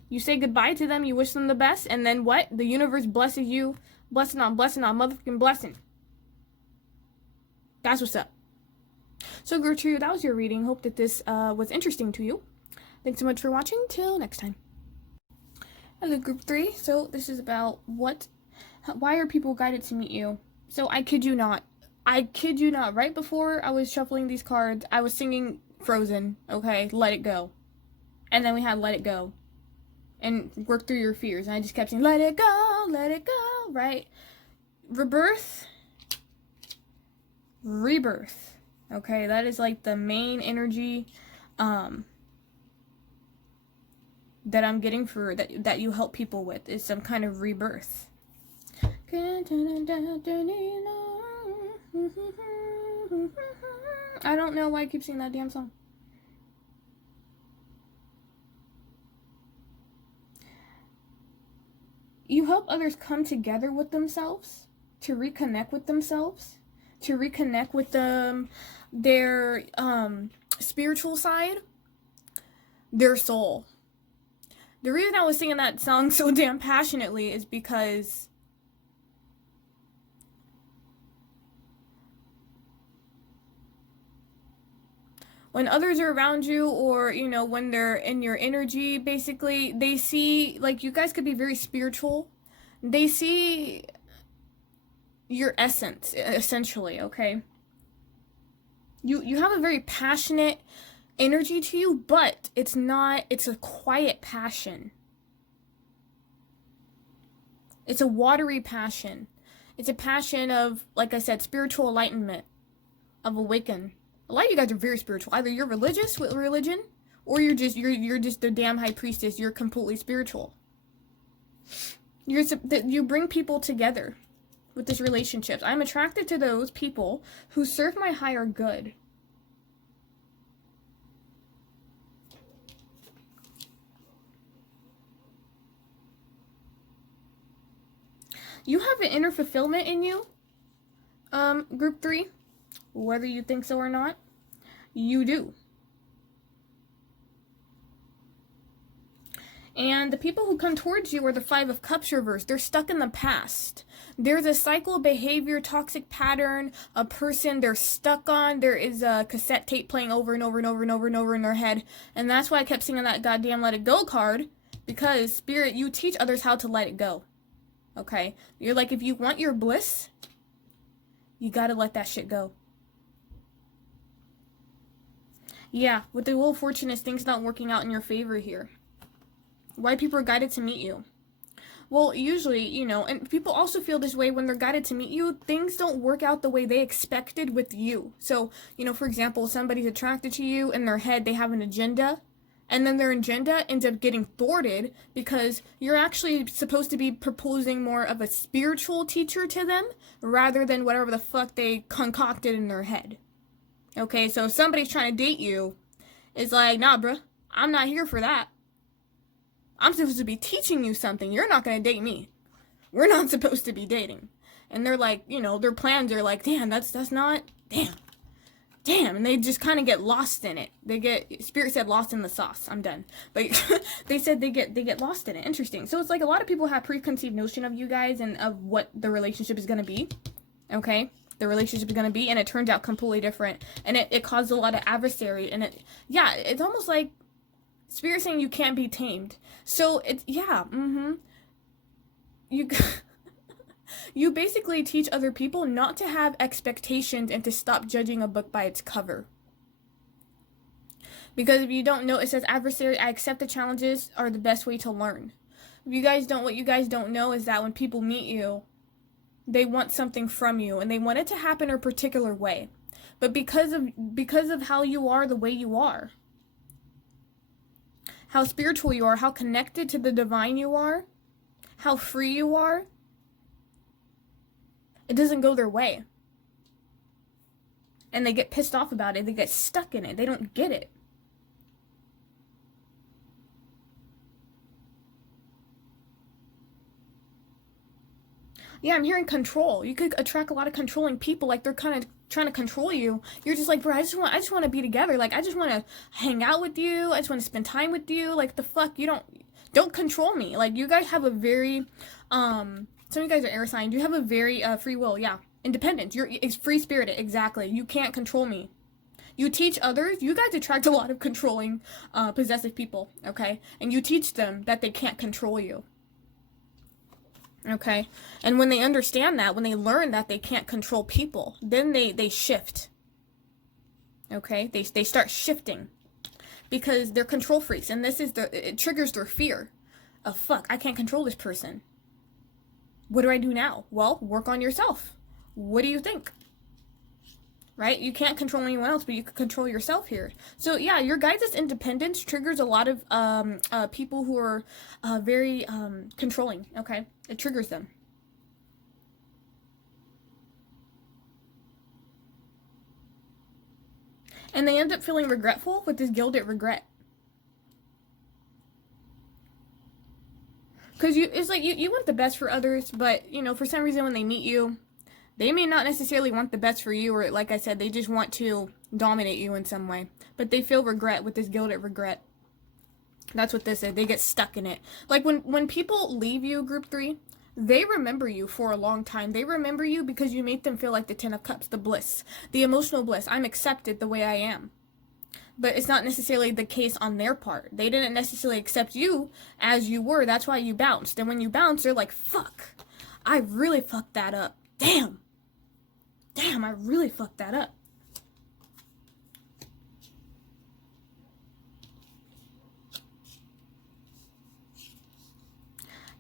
You say goodbye to them, you wish them the best, and then what? The universe blesses you, blessing on motherfucking blessing. That's what's up. So Gertrude, that was your reading. Hope that this was interesting to you. Thanks so much for watching. Till next time. Hello, group 3. So this is about why are people guided to meet you? So I kid you not. Right before I was shuffling these cards, I was singing Frozen. Okay, Let It Go. And then we had Let It Go. And Work Through Your Fears. And I just kept saying, let it go, right? Rebirth. Rebirth. Okay, that is like the main energy that I'm getting for that you help people with, is some kind of rebirth. I don't know why I keep singing that damn song. You help others come together with themselves, to reconnect with themselves, to reconnect with their spiritual side, their soul. The reason I was singing that song so damn passionately is because When others are around you, or, you know, when they're in your energy, basically, they see, like, you guys could be very spiritual. They see your essence, essentially, okay? You have a very passionate energy to you, but it's a quiet passion. It's a watery passion. It's a passion of, like I said, spiritual enlightenment, of awaken. A lot of you guys are very spiritual. Either you're religious with religion, or you're just a damn high priestess. You're completely spiritual. You bring people together with this relationships. I'm attracted to those people who serve my higher good. You have an inner fulfillment in you, group 3, whether you think so or not. You do. And the people who come towards you are the 5 of Cups reversed. They're stuck in the past. There's a cycle of behavior, toxic pattern, a person they're stuck on. There is a cassette tape playing over and over and over and over and over in their head. And that's why I kept singing that goddamn Let It Go card. Because, Spirit, you teach others how to let it go. Okay? You're like, if you want your bliss, you gotta let that shit go. Yeah, with the Wheel of Fortune, is things not working out in your favor here. Why people are guided to meet you? Well, usually, you know, and people also feel this way when they're guided to meet you, things don't work out the way they expected with you. So, you know, for example, somebody's attracted to you, in their head they have an agenda, and then their agenda ends up getting thwarted because you're actually supposed to be proposing more of a spiritual teacher to them rather than whatever the fuck they concocted in their head. Okay, so if somebody's trying to date you, it's like, nah, bruh, I'm not here for that. I'm supposed to be teaching you something. You're not going to date me. We're not supposed to be dating. And they're like, you know, their plans are like, damn, that's not, damn. And they just kind of get lost in it. They get, Spirit said lost in the sauce. I'm done. But they said they get lost in it. Interesting. So it's like a lot of people have preconceived notion of you guys and of what the relationship is going to be. Okay? The relationship is going to be. And it turns out completely different. And it caused a lot of adversary. And it's almost like Spirit saying you can't be tamed. So it's, you basically teach other people not to have expectations and to stop judging a book by its cover. Because if you don't know, it says adversary, I accept the challenges are the best way to learn. What you guys don't know is that when people meet you, they want something from you and they want it to happen a particular way. But because of how you are the way you are, how spiritual you are, how connected to the divine you are, how free you are, it doesn't go their way. And they get pissed off about it. They get stuck in it. They don't get it. Yeah, I'm hearing control. You could attract a lot of controlling people, like they're kind of trying to control you. You're just like, bro, I just want to be together. Like, I just want to hang out with you. I just want to spend time with you. Like, the fuck, don't control me. Like, you guys have a very, some of you guys are air signs. You have a very free will, yeah. Independence. It's free-spirited, exactly. You can't control me. You teach others. You guys attract a lot of controlling, possessive people, okay? And you teach them that they can't control you. Okay? And when they understand that, when they learn that they can't control people, then they shift. Okay? They start shifting. Because they're control freaks. And it triggers their fear of, fuck, I can't control this person. What do I do now? Well, work on yourself. What do you think? Right? You can't control anyone else, but you can control yourself here. So yeah, your guys' independence triggers a lot of people who are very controlling, okay? It triggers them. And they end up feeling regretful with this gilded regret. Because it's like you want the best for others, but, you know, for some reason when they meet you, they may not necessarily want the best for you, or like I said, they just want to dominate you in some way. But they feel regret with this gilded regret. That's what this is. They get stuck in it. Like when people leave you, group 3, they remember you for a long time. They remember you because you made them feel like the 10 of Cups, the bliss, the emotional bliss. I'm accepted the way I am. but it's not necessarily the case on their part. They didn't necessarily accept you as you were. That's why you bounced. And when you bounce, they're like, fuck, I really fucked that up. Damn, I really fucked that up.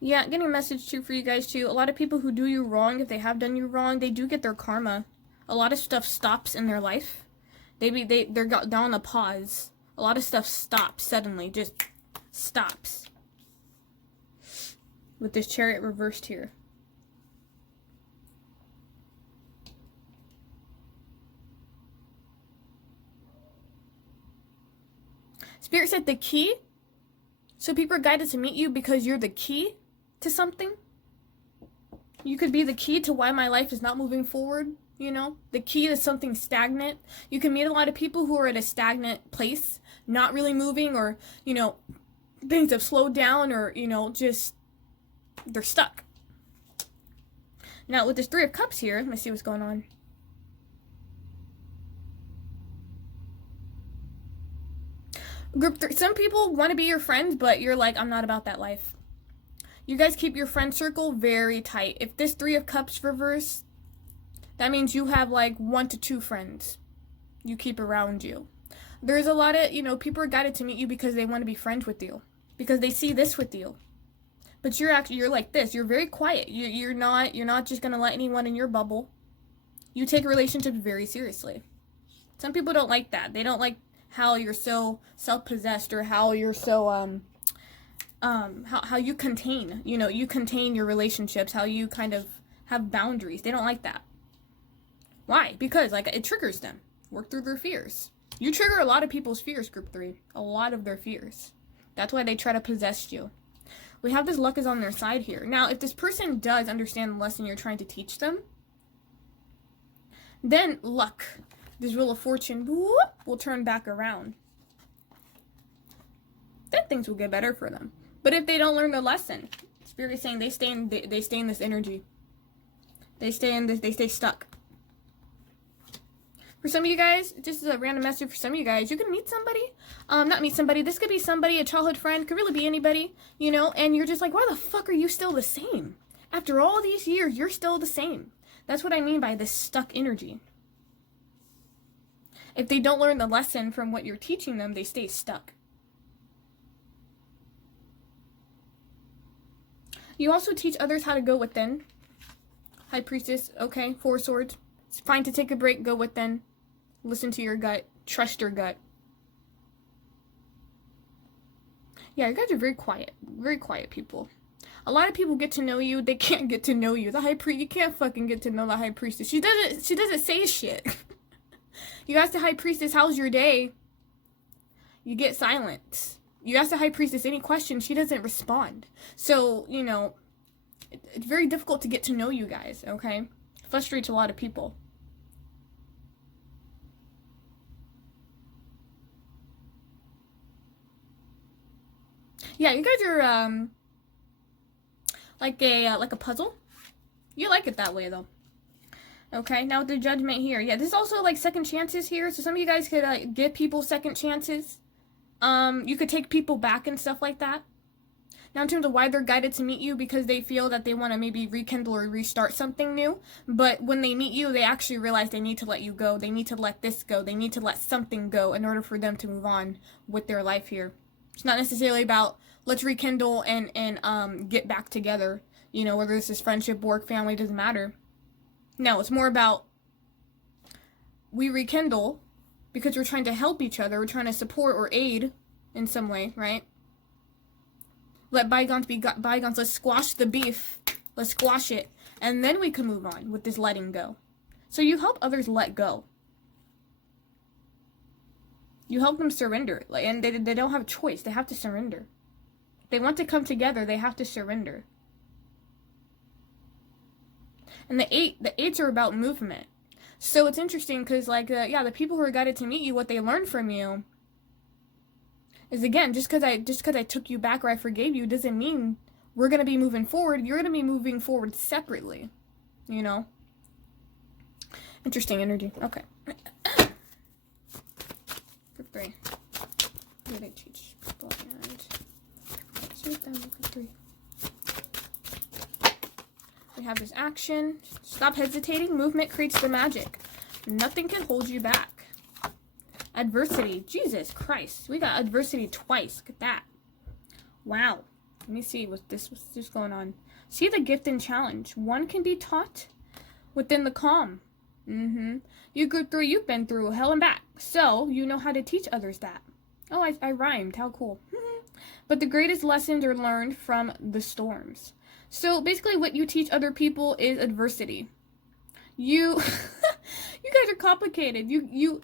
Yeah, getting a message too for you guys too. A lot of people who do you wrong, if they have done you wrong, they do get their karma. A lot of stuff stops in their life. They're on a pause. A lot of stuff stops suddenly, just stops. With this Chariot reversed here. Spirit said the key. So people are guided to meet you because you're the key to something. You could be the key to why my life is not moving forward, you know? The key to something stagnant. You can meet a lot of people who are at a stagnant place, not really moving, or, you know, things have slowed down, or, you know, just, they're stuck. Now, with this Three of Cups here, let me see what's going on. Group 3, some people want to be your friends, but you're like, I'm not about that life. You guys keep your friend circle very tight. If this Three of Cups reverse, that means you have like 1 to 2 friends you keep around you. There's a lot of, you know, people are guided to meet you because they want to be friends with you, because they see this with you. But you're like this. You're very quiet. You're not just gonna let anyone in your bubble. You take relationships very seriously. Some people don't like that. They don't like how you're so self-possessed, or how you're so how you contain, you know, you contain your relationships, how you kind of have boundaries. They don't like that. Why? Because like it triggers them. Work through their fears. You trigger a lot of people's fears, Group 3. A lot of their fears. That's why they try to possess you. We have this luck is on their side here. Now, if this person does understand the lesson you're trying to teach them, then luck, this Wheel of Fortune, whoop, will turn back around. Then things will get better for them. But if they don't learn the lesson, Spirit is saying they stay in this energy. They stay stuck. For some of you guys, just as a random message for some of you guys, you can meet somebody. Not meet somebody. This could be somebody, a childhood friend, could really be anybody, you know, and you're just like, why the fuck are you still the same? After all these years, you're still the same. That's what I mean by this stuck energy. If they don't learn the lesson from what you're teaching them, they stay stuck. You also teach others how to go within. High Priestess, okay, 4 Swords. It's fine to take a break, go within. Listen to your gut. Trust your gut. Yeah, you guys are very quiet people. A lot of people get to know you, they can't get to know you. The High Priest, you can't fucking get to know the High Priestess. She doesn't say shit. You ask the High Priestess, how's your day? You get silence. You ask the High Priestess any question, she doesn't respond. So, you know, it's very difficult to get to know you guys, okay? It frustrates a lot of people. Yeah, you guys are, like a puzzle. You like it that way, though. Okay, now with the Judgment here. Yeah, this is also, like, second chances here. So some of you guys could, give people second chances. You could take people back and stuff like that. Now, in terms of why they're guided to meet you, because they feel that they want to maybe rekindle or restart something new. But when they meet you, they actually realize they need to let you go. They need to let this go. They need to let something go in order for them to move on with their life here. It's not necessarily about, let's rekindle and get back together. You know, whether this is friendship, work, family, doesn't matter. No, it's more about, we rekindle because we're trying to help each other. We're trying to support or aid in some way, right? Let bygones be bygones. Let's squash the beef. Let's squash it. And then we can move on with this letting go. So you help others let go. You help them surrender. And they don't have a choice. They have to surrender. If they want to come together, they have to surrender. And the eights are about movement. So it's interesting because, like, the people who are guided to meet you, what they learn from you is, again, just because I took you back or I forgave you doesn't mean we're going to be moving forward. You're going to be moving forward separately, you know? Interesting energy. Okay. Group 3. What do they teach people and shoot them? Group 3. We have this action. Stop hesitating. Movement creates the magic. Nothing can hold you back. Adversity. Jesus Christ. We got adversity twice. Look at that. Wow. Let me see what's this going on. See the gift and challenge. One can be taught within the calm. You Group 3, you've been through hell and back. So you know how to teach others that. Oh, I rhymed. How cool. But the greatest lessons are learned from the storms. So basically what you teach other people is adversity. You guys are complicated. You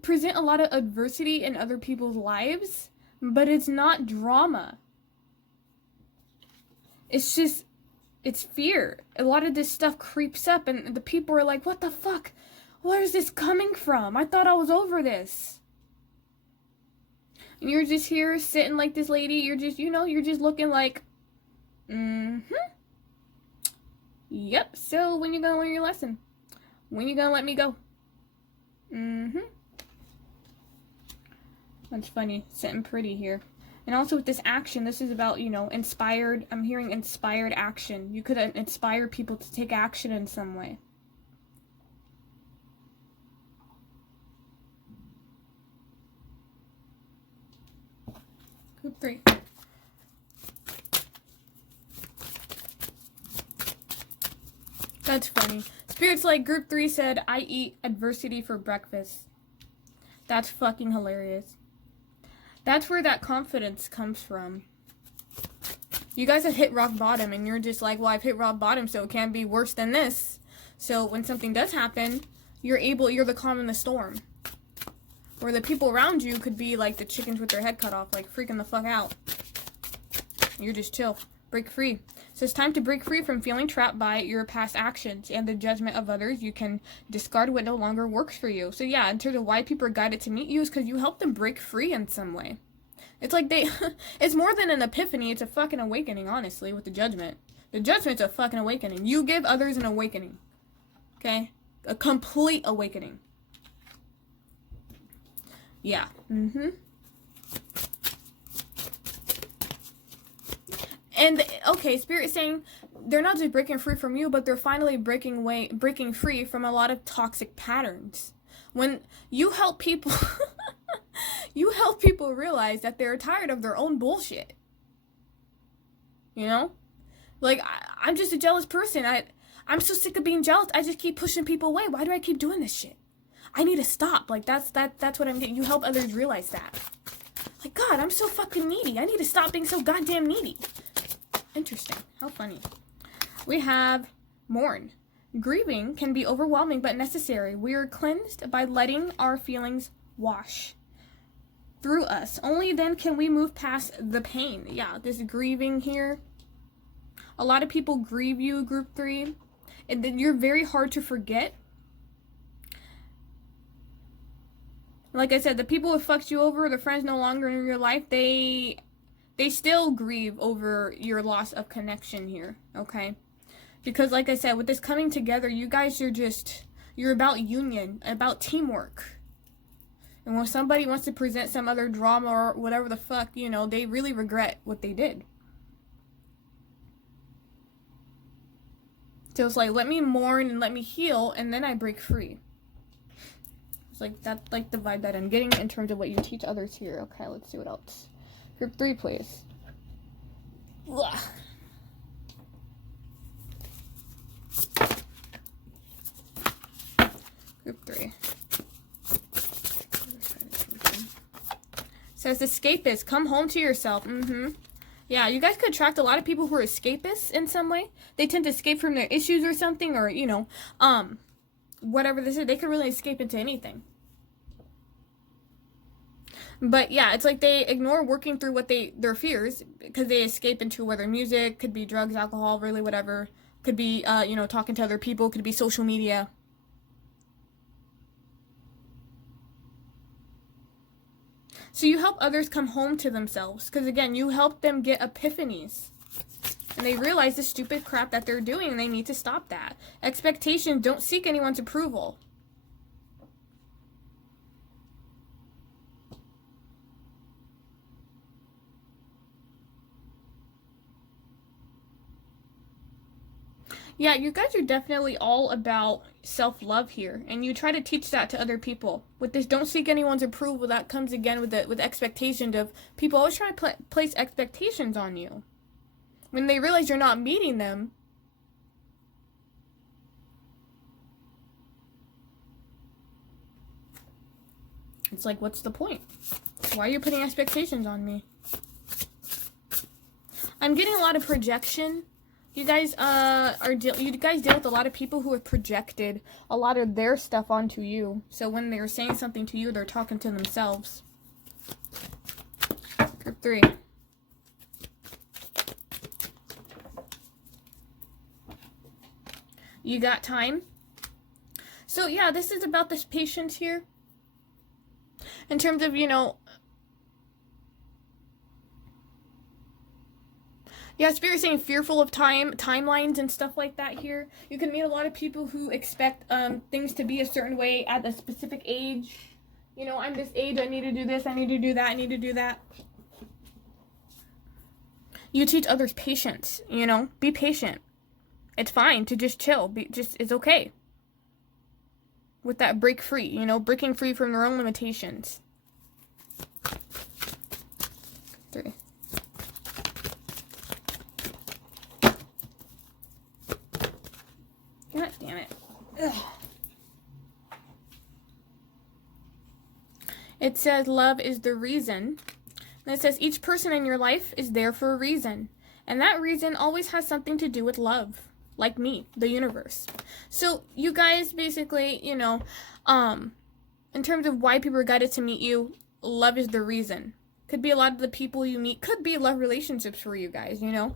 present a lot of adversity in other people's lives, but it's not drama. It's just, it's fear. A lot of this stuff creeps up and the people are like, what the fuck? Where is this coming from? I thought I was over this. And you're just here sitting like this lady. You're just, you're just looking like, Yep, so when you gonna learn your lesson? When you gonna let me go? That's funny. Sitting pretty here. And also with this action, this is about, inspired. I'm hearing inspired action. You could inspire people to take action in some way. Group 3. That's funny. Spirits like Group 3 said, I eat adversity for breakfast. That's fucking hilarious. That's where that confidence comes from. You guys have hit rock bottom and you're just like, well, I've hit rock bottom, so it can't be worse than this. So when something does happen, you're the calm in the storm. Where the people around you could be like the chickens with their head cut off, like freaking the fuck out. You're just chill. Break free. So it's time to break free from feeling trapped by your past actions and the judgment of others. You can discard what no longer works for you. So yeah, in terms of why people are guided to meet you is because you help them break free in some way. It's like it's more than an epiphany. It's a fucking awakening, honestly, with the judgment. The judgment's a fucking awakening. You give others an awakening. Okay? A complete awakening. Yeah. And okay, Spirit's saying they're not just breaking free from you, but they're finally breaking free from a lot of toxic patterns. When you help people, you help people realize that they're tired of their own bullshit. Like I'm just a jealous person. I'm so sick of being jealous. I just keep pushing people away. Why do I keep doing this shit? I need to stop. Like that's what I'm getting. You help others realize that. Like, God, I'm so fucking needy. I need to stop being so goddamn needy. Interesting. How funny. We have mourn. Grieving can be overwhelming but necessary. We are cleansed by letting our feelings wash through us. Only then can we move past the pain. Yeah, this grieving here. A lot of people grieve you, Group 3. And then you're very hard to forget. Like I said, the people who fucked you over, the friends no longer in your life, they still grieve over your loss of connection here, okay? Because like I said, with this coming together, you guys are you're about union, about teamwork. And when somebody wants to present some other drama or whatever the fuck, they really regret what they did. So it's like, let me mourn and let me heal, and then I break free. It's like, that's like the vibe that I'm getting in terms of what you teach others here. Okay, let's see what else. Group 3, please. Ugh. Group 3. Says escapist, come home to yourself. Yeah, you guys could attract a lot of people who are escapists in some way. They tend to escape from their issues or something, or whatever this is. They could really escape into anything. But yeah, it's like they ignore working through their fears because they escape into whether music, could be drugs, alcohol, really whatever. Could be, talking to other people, could be social media. So you help others come home to themselves because, again, you help them get epiphanies. And they realize the stupid crap that they're doing and they need to stop that. Expectations, don't seek anyone's approval. Yeah, you guys are definitely all about self-love here, and you try to teach that to other people. With this, don't seek anyone's approval. That comes again with expectations of people always trying to place expectations on you. When they realize you're not meeting them, it's like, what's the point? Why are you putting expectations on me? I'm getting a lot of projection. You guys you guys deal with a lot of people who have projected a lot of their stuff onto you. So when they're saying something to you, they're talking to themselves. Group 3. You got time? So yeah, this is about this patience here. In terms of, you know, yeah, Spirit saying fearful of timelines and stuff like that here. You can meet a lot of people who expect things to be a certain way at a specific age. You know, I'm this age, I need to do this, I need to do that, I need to do that. You teach others patience, you know, be patient. It's fine to just chill, it's okay. With that break free, you know, breaking free from their own limitations. 3. God damn it. Ugh. It says love is the reason. And it says each person in your life is there for a reason. And that reason always has something to do with love. Like me, the universe. So you guys basically, you know, in terms of why people are guided to meet you, love is the reason. Could be a lot of the people you meet, could be love relationships for you guys, you know.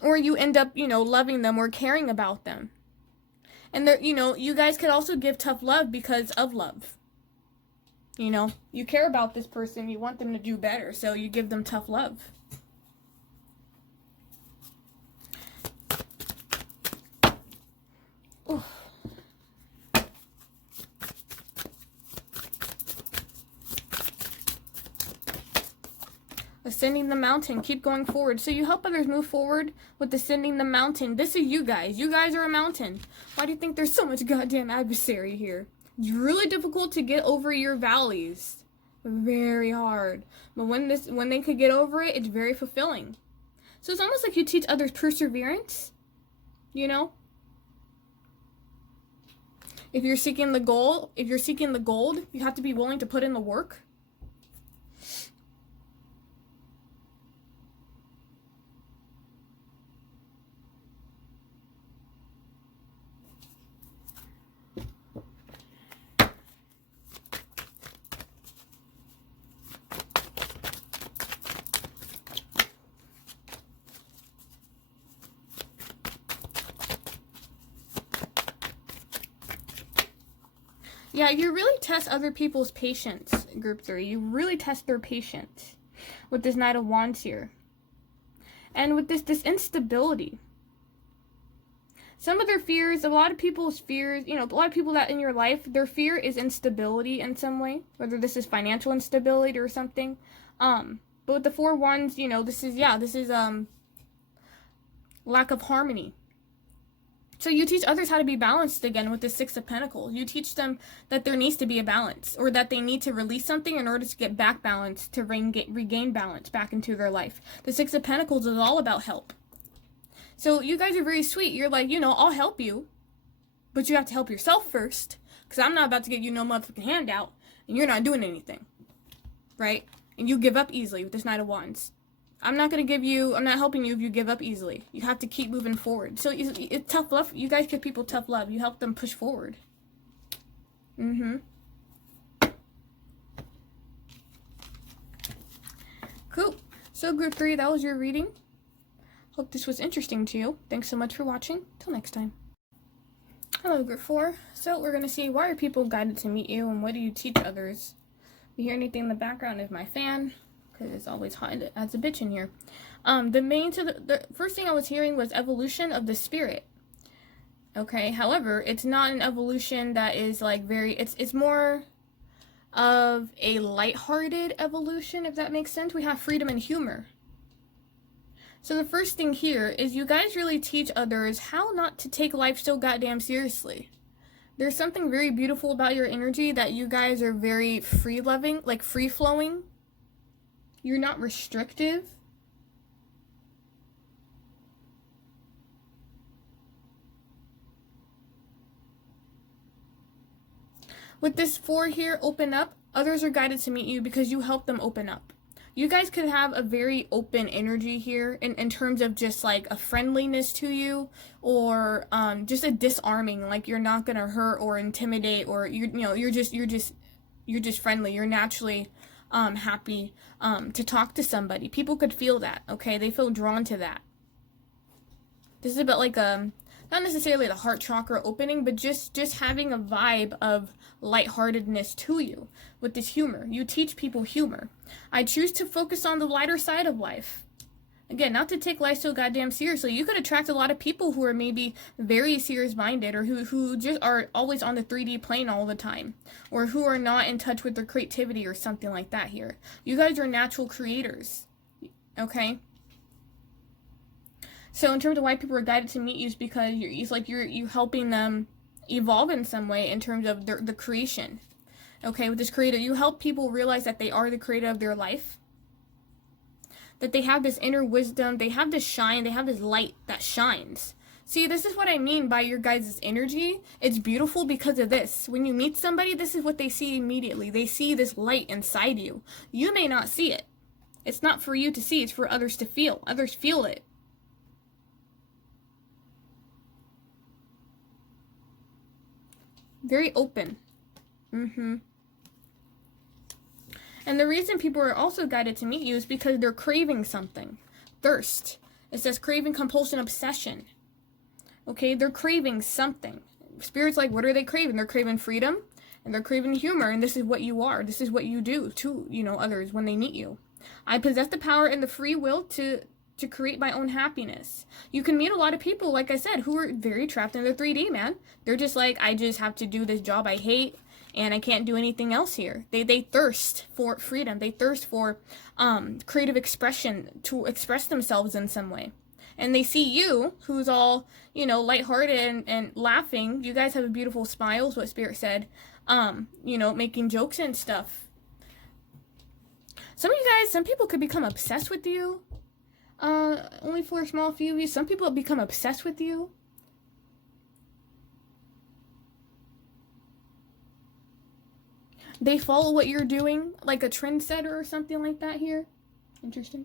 Or you end up, you know, loving them or caring about them. And, you know, you guys could also give tough love because of love. You know, you care about this person, you want them to do better, so you give them tough love. Ooh. Ascending the mountain. Keep going forward. So you help others move forward with ascending the mountain. This is you guys. You guys are a mountain. Why do you think there's so much goddamn adversary here? It's really difficult to get over your valleys. Very hard. But when they could get over it, it's very fulfilling. So it's almost like you teach others perseverance. You know? If you're seeking the gold, you have to be willing to put in the work. Yeah, you really test other people's patience, Group 3. You really test their patience with this Knight of Wands here. And with this instability. Some of their fears, a lot of people's fears, you know, a lot of people that in your life, their fear is instability in some way. Whether this is financial instability or something. But with the 4 Wands, you know, this is lack of harmony. So you teach others how to be balanced again with the 6 of Pentacles. You teach them that there needs to be a balance, or that they need to release something in order to get back balance, to regain balance back into their life. The 6 of Pentacles is all about help. So you guys are very sweet. You're like, you know, I'll help you, but you have to help yourself first, because I'm not about to get you no motherfucking handout, and you're not doing anything, right? And you give up easily with this Knight of Wands. I'm not helping you if you give up easily. You have to keep moving forward. So it's tough love. You guys give people tough love. You help them push forward. Cool. So Group 3, that was your reading. Hope this was interesting to you. Thanks so much for watching. Till next time. Hello, Group 4. So we're going to see, why are people guided to meet you, and what do you teach others? If you hear anything in the background is my fan, because it's always hot as a bitch in here. The first thing I was hearing was evolution of the spirit. Okay, however, it's not an evolution that is like it's more of a lighthearted evolution, if that makes sense. We have freedom and humor. So the first thing here is you guys really teach others how not to take life so goddamn seriously. There's something very beautiful about your energy that you guys are very free-loving, like free-flowing. You're not restrictive. With this 4 here, open up, others are guided to meet you because you help them open up. You guys could have a very open energy here in terms of just like a friendliness to you, or just a disarming, like you're not gonna hurt or intimidate, or you're just friendly. You're naturally happy to talk to somebody. People could feel that, okay? They feel drawn to that. This is about like not necessarily the heart chakra opening, but just having a vibe of lightheartedness to you with this humor. You teach people humor. I choose to focus on the lighter side of life. Again, not to take life so goddamn seriously. You could attract a lot of people who are maybe very serious-minded, or who just are always on the 3D plane all the time, or who are not in touch with their creativity or something like that here. You guys are natural creators, okay? So in terms of why people are guided to meet you, is because you're helping them evolve in some way in terms of the creation. Okay, with this creator, you help people realize that they are the creator of their life. That they have this inner wisdom, they have this shine, they have this light that shines. See, this is what I mean by your guys' energy. It's beautiful because of this. When you meet somebody, this is what they see immediately. They see this light inside you. You may not see it. It's not for you to see, it's for others to feel. Others feel it. Very open. And the reason people are also guided to meet you is because they're craving something. Thirst. It says craving, compulsion, obsession. Okay, they're craving something. Spirit's like, what are they craving? They're craving freedom, and they're craving humor, and this is what you are. This is what you do to, others when they meet you. I possess the power and the free will to create my own happiness. You can meet a lot of people, like I said, who are very trapped in their 3D, man. They're just like, I just have to do this job I hate, and I can't do anything else here. They thirst for freedom. They thirst for creative expression, to express themselves in some way. And they see you, who's all, lighthearted and laughing. You guys have a beautiful smile, is what Spirit said. Making jokes and stuff. Some people could become obsessed with you. Only for a small few of you. Some people become obsessed with you. They follow what you're doing, like a trendsetter or something like that here. Interesting.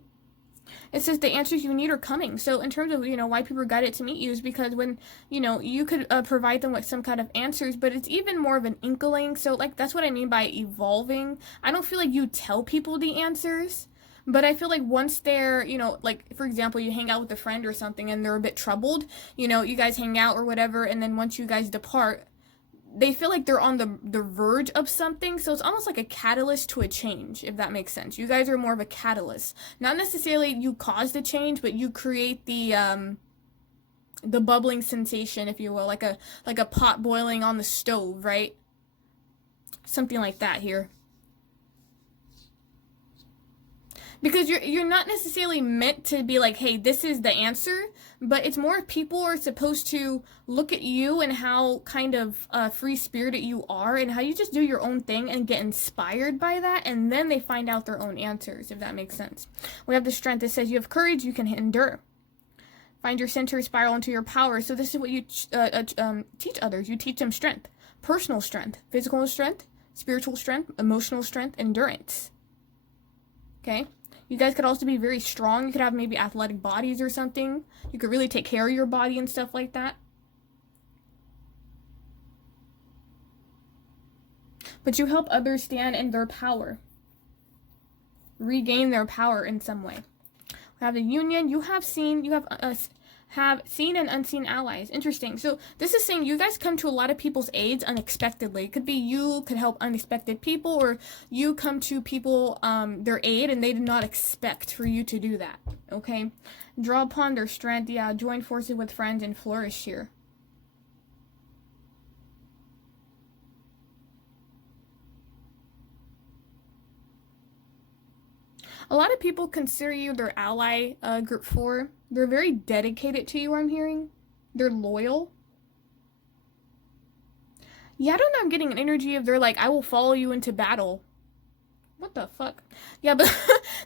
It says the answers you need are coming. So in terms of, why people are guided to meet you, is because when, you could provide them with some kind of answers, but it's even more of an inkling. So, like, that's what I mean by evolving. I don't feel like you tell people the answers. But I feel like once they're, like, for example, you hang out with a friend or something and they're a bit troubled, you guys hang out or whatever, and then once you guys depart, they feel like they're on the verge of something. So it's almost like a catalyst to a change, if that makes sense. You guys are more of a catalyst. Not necessarily you cause the change, but you create the bubbling sensation, if you will, like a pot boiling on the stove, right? Something like that here. Because you're not necessarily meant to be like, hey, this is the answer, but it's more people are supposed to look at you and how kind of free-spirited you are, and how you just do your own thing and get inspired by that, and then they find out their own answers, if that makes sense. We have the strength. It says you have courage, you can endure. Find your center, spiral into your power. So this is what you teach others. You teach them strength. Personal strength, physical strength, spiritual strength, emotional strength, endurance. Okay? You guys could also be very strong. You could have maybe athletic bodies or something. You could really take care of your body and stuff like that. But you help others stand in their power. Regain their power in some way. We have the union. You have seen and unseen allies. Interesting. So this is saying you guys come to a lot of people's aids unexpectedly. It could be you could help unexpected people, or you come to people their aid and they did not expect for you to do that. Okay? Draw upon their strength. Yeah, join forces with friends and flourish here. A lot of people consider you their ally, group 4. They're very dedicated to you, I'm hearing. They're loyal. Yeah, I don't know, I'm getting an energy of they're like, I will follow you into battle. What the fuck? Yeah, but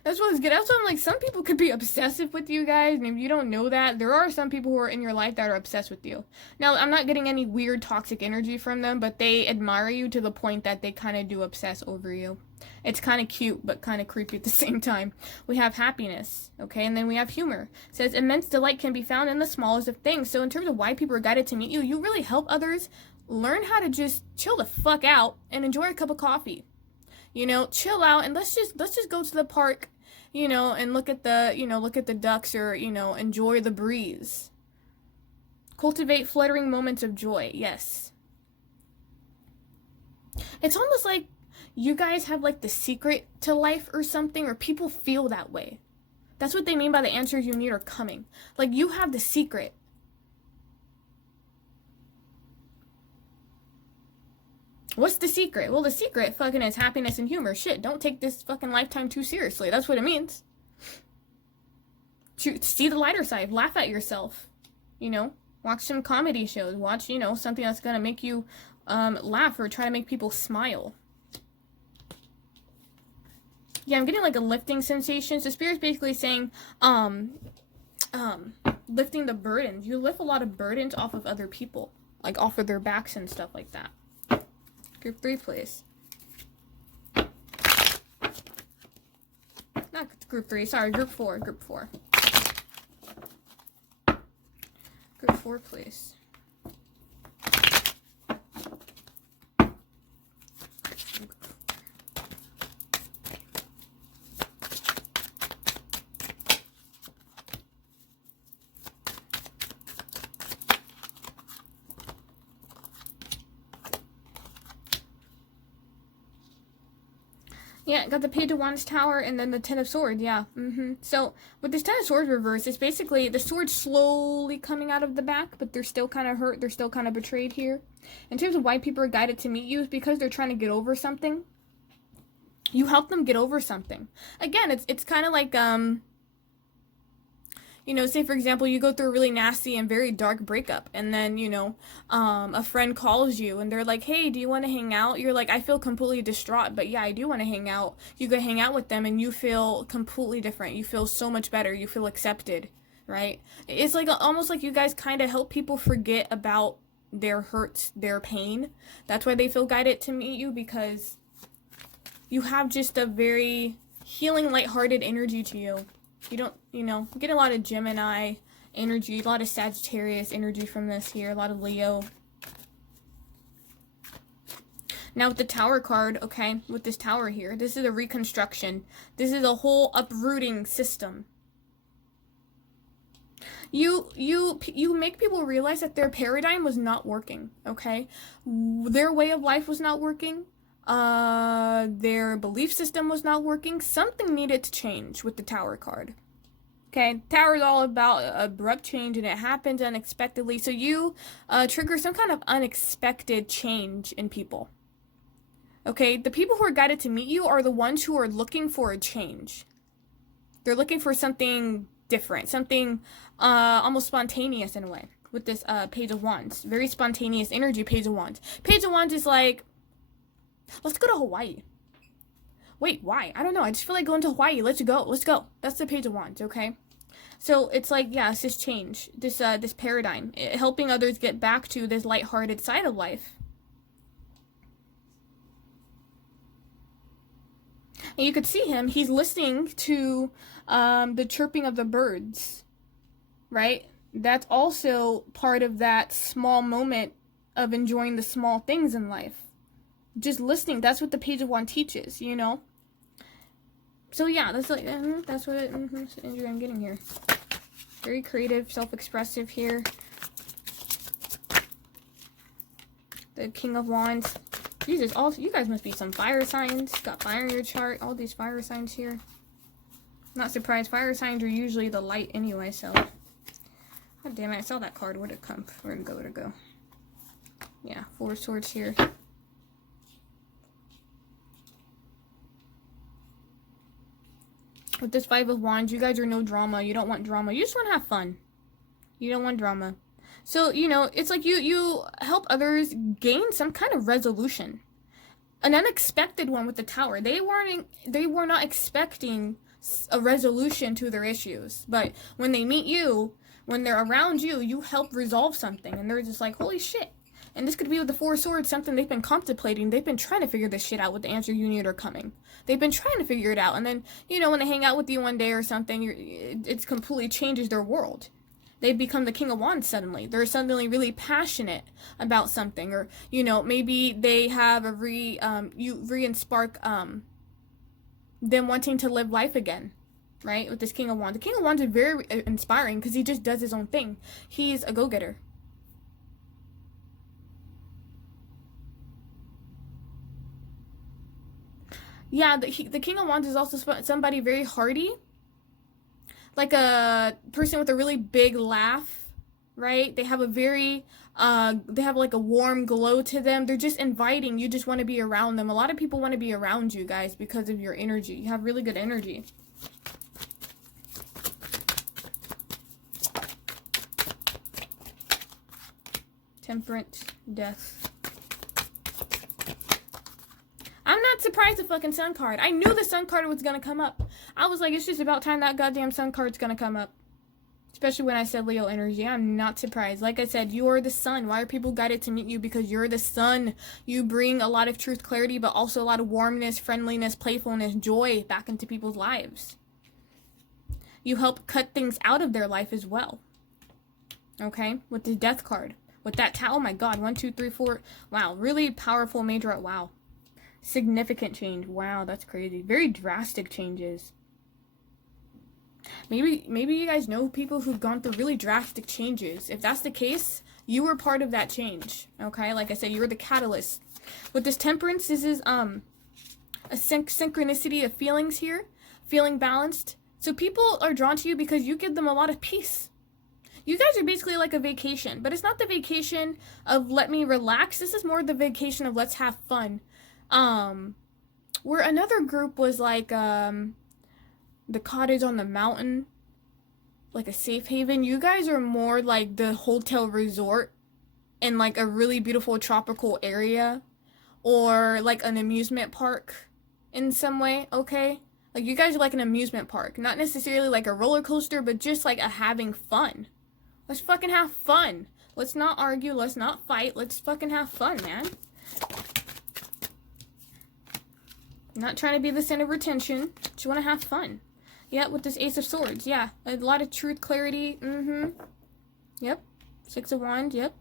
that's what it's good. That's what I'm like, some people could be obsessive with you guys, and if you don't know that, there are some people who are in your life that are obsessed with you. Now, I'm not getting any weird toxic energy from them, but they admire you to the point that they kind of do obsess over you. It's kind of cute, but kind of creepy at the same time. We have happiness, okay? And then we have humor. It says, immense delight can be found in the smallest of things. So in terms of why people are guided to meet you, you really help others learn how to just chill the fuck out and enjoy a cup of coffee. You know, chill out and let's just go to the park, you know, and look at the ducks, or, you know, enjoy the breeze. Cultivate fluttering moments of joy. Yes. It's almost like you guys have like the secret to life or something, or people feel that way. That's what they mean by the answers you need are coming. Like, you have the secret. What's the secret? Well, the secret fucking is happiness and humor. Shit, don't take this fucking lifetime too seriously. That's what it means. See the lighter side. Laugh at yourself. You know? Watch some comedy shows. Watch, you know, something that's gonna make you laugh or try to make people smile. Yeah, I'm getting like a lifting sensation. So Spirit's basically saying, lifting the burdens. You lift a lot of burdens off of other people. Like off of their backs and stuff like that. Group 3, please. Not group 3, sorry, group 4, group 4. Group 4, please. Yeah, got the Page of Wands Tower and then the Ten of Swords, yeah. So, with this Ten of Swords reverse, it's basically the sword slowly coming out of the back, but they're still kind of hurt, they're still kind of betrayed here. In terms of why people are guided to meet you, is because they're trying to get over something. You help them get over something. Again, it's kind of like, you know, say for example, you go through a really nasty and very dark breakup, and then, you know, a friend calls you and they're like, hey, do you want to hang out? You're like, I feel completely distraught, but yeah, I do want to hang out. You go hang out with them and you feel completely different. You feel so much better. You feel accepted, right? It's like almost like you guys kind of help people forget about their hurts, their pain. That's why they feel guided to meet you, because you have just a very healing, lighthearted energy to you. You don't, you know, get a lot of Gemini energy, a lot of Sagittarius energy from this here, a lot of Leo. Now with the Tower card, okay, with this Tower here, this is a reconstruction. This is a whole uprooting system. You make people realize that their paradigm was not working, okay? Their way of life was not working. Their belief system was not working. Something needed to change with the Tower card. Okay, Tower is all about abrupt change, and it happens unexpectedly. So you trigger some kind of unexpected change in people. Okay, the people who are guided to meet you are the ones who are looking for a change. They're looking for something different, something almost spontaneous in a way. With this Page of Wands, very spontaneous energy. Page of Wands. Page of Wands is like, let's go to Hawaii. Wait, why? I don't know. I just feel like going to Hawaii. Let's go. Let's go. That's the Page of Wands, okay? So it's like, yeah, it's this change, this paradigm, helping others get back to this lighthearted side of life. And you could see him. He's listening to the chirping of the birds, right? That's also part of that small moment of enjoying the small things in life. Just listening. That's what the Page of Wands teaches, you know? So yeah, that's like, that's what that's the energy I'm getting here. Very creative, self-expressive here. The King of Wands. Jesus, you guys must be some fire signs. Got fire in your chart. All these fire signs here. Not surprised. Fire signs are usually the light anyway, so. God damn it, I saw that card. Where'd it come? Where'd it go? Where'd it go? Yeah, 4 of Swords here. With this Five of Wands, you guys are no drama. You don't want drama. You just want to have fun. You don't want drama. So, you know, it's like you help others gain some kind of resolution. An unexpected one with the Tower. They were not expecting a resolution to their issues. But when they meet you, when they're around you, you help resolve something. And they're just like, holy shit. And this could be with the Four of Swords, something they've been contemplating. They've been trying to figure this shit out with the answer you need are coming. They've been trying to figure it out. And then, you know, when they hang out with you one day or something, it completely changes their world. They become the King of Wands suddenly. They're suddenly really passionate about something. Or, you know, maybe they have a re-spark them wanting to live life again. Right? With this King of Wands. The King of Wands is very inspiring because he just does his own thing. He's a go-getter. Yeah, the King of Wands is also somebody very hearty. Like a person with a really big laugh, right? They have a very, they have like a warm glow to them. They're just inviting. You just want to be around them. A lot of people want to be around you guys because of your energy. You have really good energy. Temperance, Death. I'm not surprised the fucking Sun card. I knew the Sun card was gonna come up. I was like, it's just about time that goddamn Sun card's gonna come up. Especially when I said Leo energy. I'm not surprised. Like I said, you are the Sun. Why are people guided to meet you? Because you're the Sun. You bring a lot of truth, clarity, but also a lot of warmness, friendliness, playfulness, joy back into people's lives. You help cut things out of their life as well. Okay? With the Death card. With that oh my god, 1, 2, 3, 4. Wow, really powerful major. Wow. Significant change. Wow, that's crazy. Very drastic changes. Maybe you guys know people who've gone through really drastic changes. If that's the case, you were part of that change. Okay? Like I said, you were the catalyst. With this Temperance, this is a synchronicity of feelings here. Feeling balanced. So people are drawn to you because you give them a lot of peace. You guys are basically like a vacation. But it's not the vacation of let me relax. This is more the vacation of let's have fun. Where another group was like, the cottage on the mountain, like a safe haven. You guys are more like the hotel resort in like a really beautiful tropical area, or like an amusement park in some way, okay? Like you guys are like an amusement park, not necessarily like a roller coaster, but just like a having fun. Let's fucking have fun. Let's not argue, let's not fight, let's fucking have fun, man. Not trying to be the center of attention. Just want to have fun. Yeah, with this Ace of Swords. Yeah, a lot of truth, clarity. Yep. Six of Wands. Yep.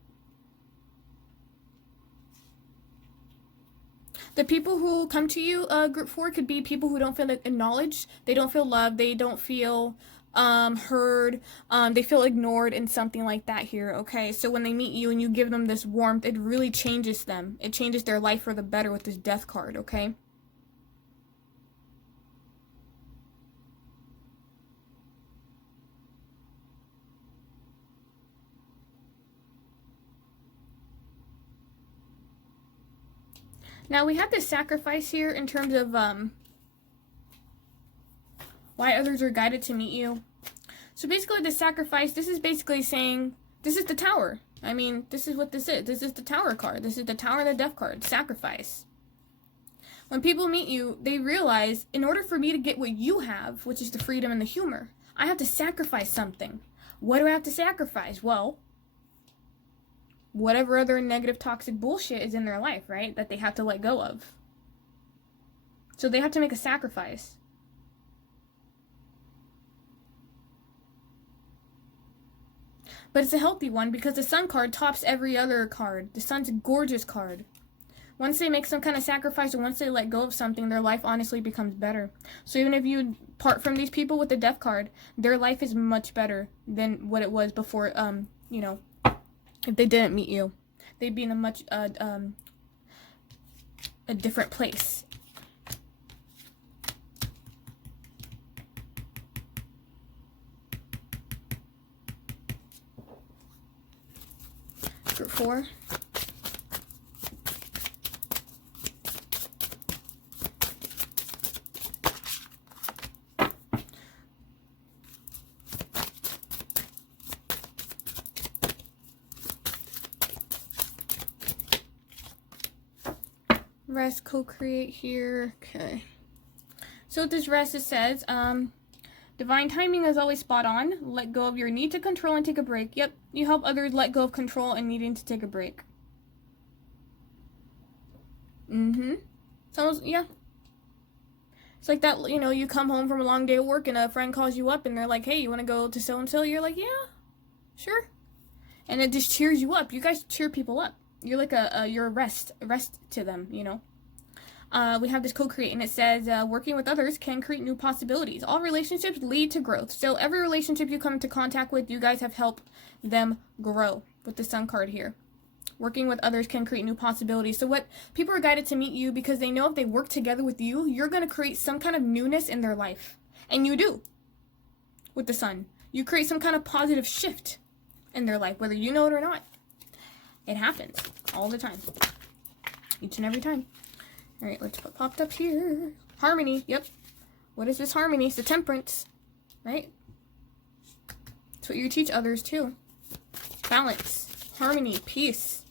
The people who come to you, group 4, could be people who don't feel acknowledged. They don't feel loved. They don't feel heard. They feel ignored and something like that here, okay? So when they meet you and you give them this warmth, it really changes them. It changes their life for the better with this Death card, okay? Now, we have this sacrifice here in terms of why others are guided to meet you. So basically, the sacrifice, this is basically saying, this is the Tower. I mean, this is what this is. This is the Tower card. This is the Tower and the Death card. Sacrifice. When people meet you, they realize, in order for me to get what you have, which is the freedom and the humor, I have to sacrifice something. What do I have to sacrifice? Well, whatever other negative, toxic bullshit is in their life, right? That they have to let go of. So they have to make a sacrifice. But it's a healthy one because the Sun card tops every other card. The Sun's a gorgeous card. Once they make some kind of sacrifice or once they let go of something, their life honestly becomes better. So even if you part from these people with the Death card, their life is much better than what it was before, you know, if they didn't meet you. They'd be in a much, a different place. Group 4. Rest, co-create here. Okay. So with this rest, it says, divine timing is always spot on. Let go of your need to control and take a break. Yep, you help others let go of control and needing to take a break. So, yeah. It's like that, you know, you come home from a long day of work and a friend calls you up and they're like, hey, you want to go to so-and-so? You're like, yeah, sure. And it just cheers you up. You guys cheer people up. You're like you're a rest to them, you know. We have this co-create, and it says, working with others can create new possibilities. All relationships lead to growth. So every relationship you come into contact with, you guys have helped them grow with the Sun card here. Working with others can create new possibilities. So what people are guided to meet you because they know if they work together with you, you're going to create some kind of newness in their life. And you do with the Sun. You create some kind of positive shift in their life, whether you know it or not. It happens all the time. Each and every time. All right, let's put popped up here. Harmony. Yep. What is this harmony? It's the temperance, right? That's what you teach others too. Balance, harmony, peace.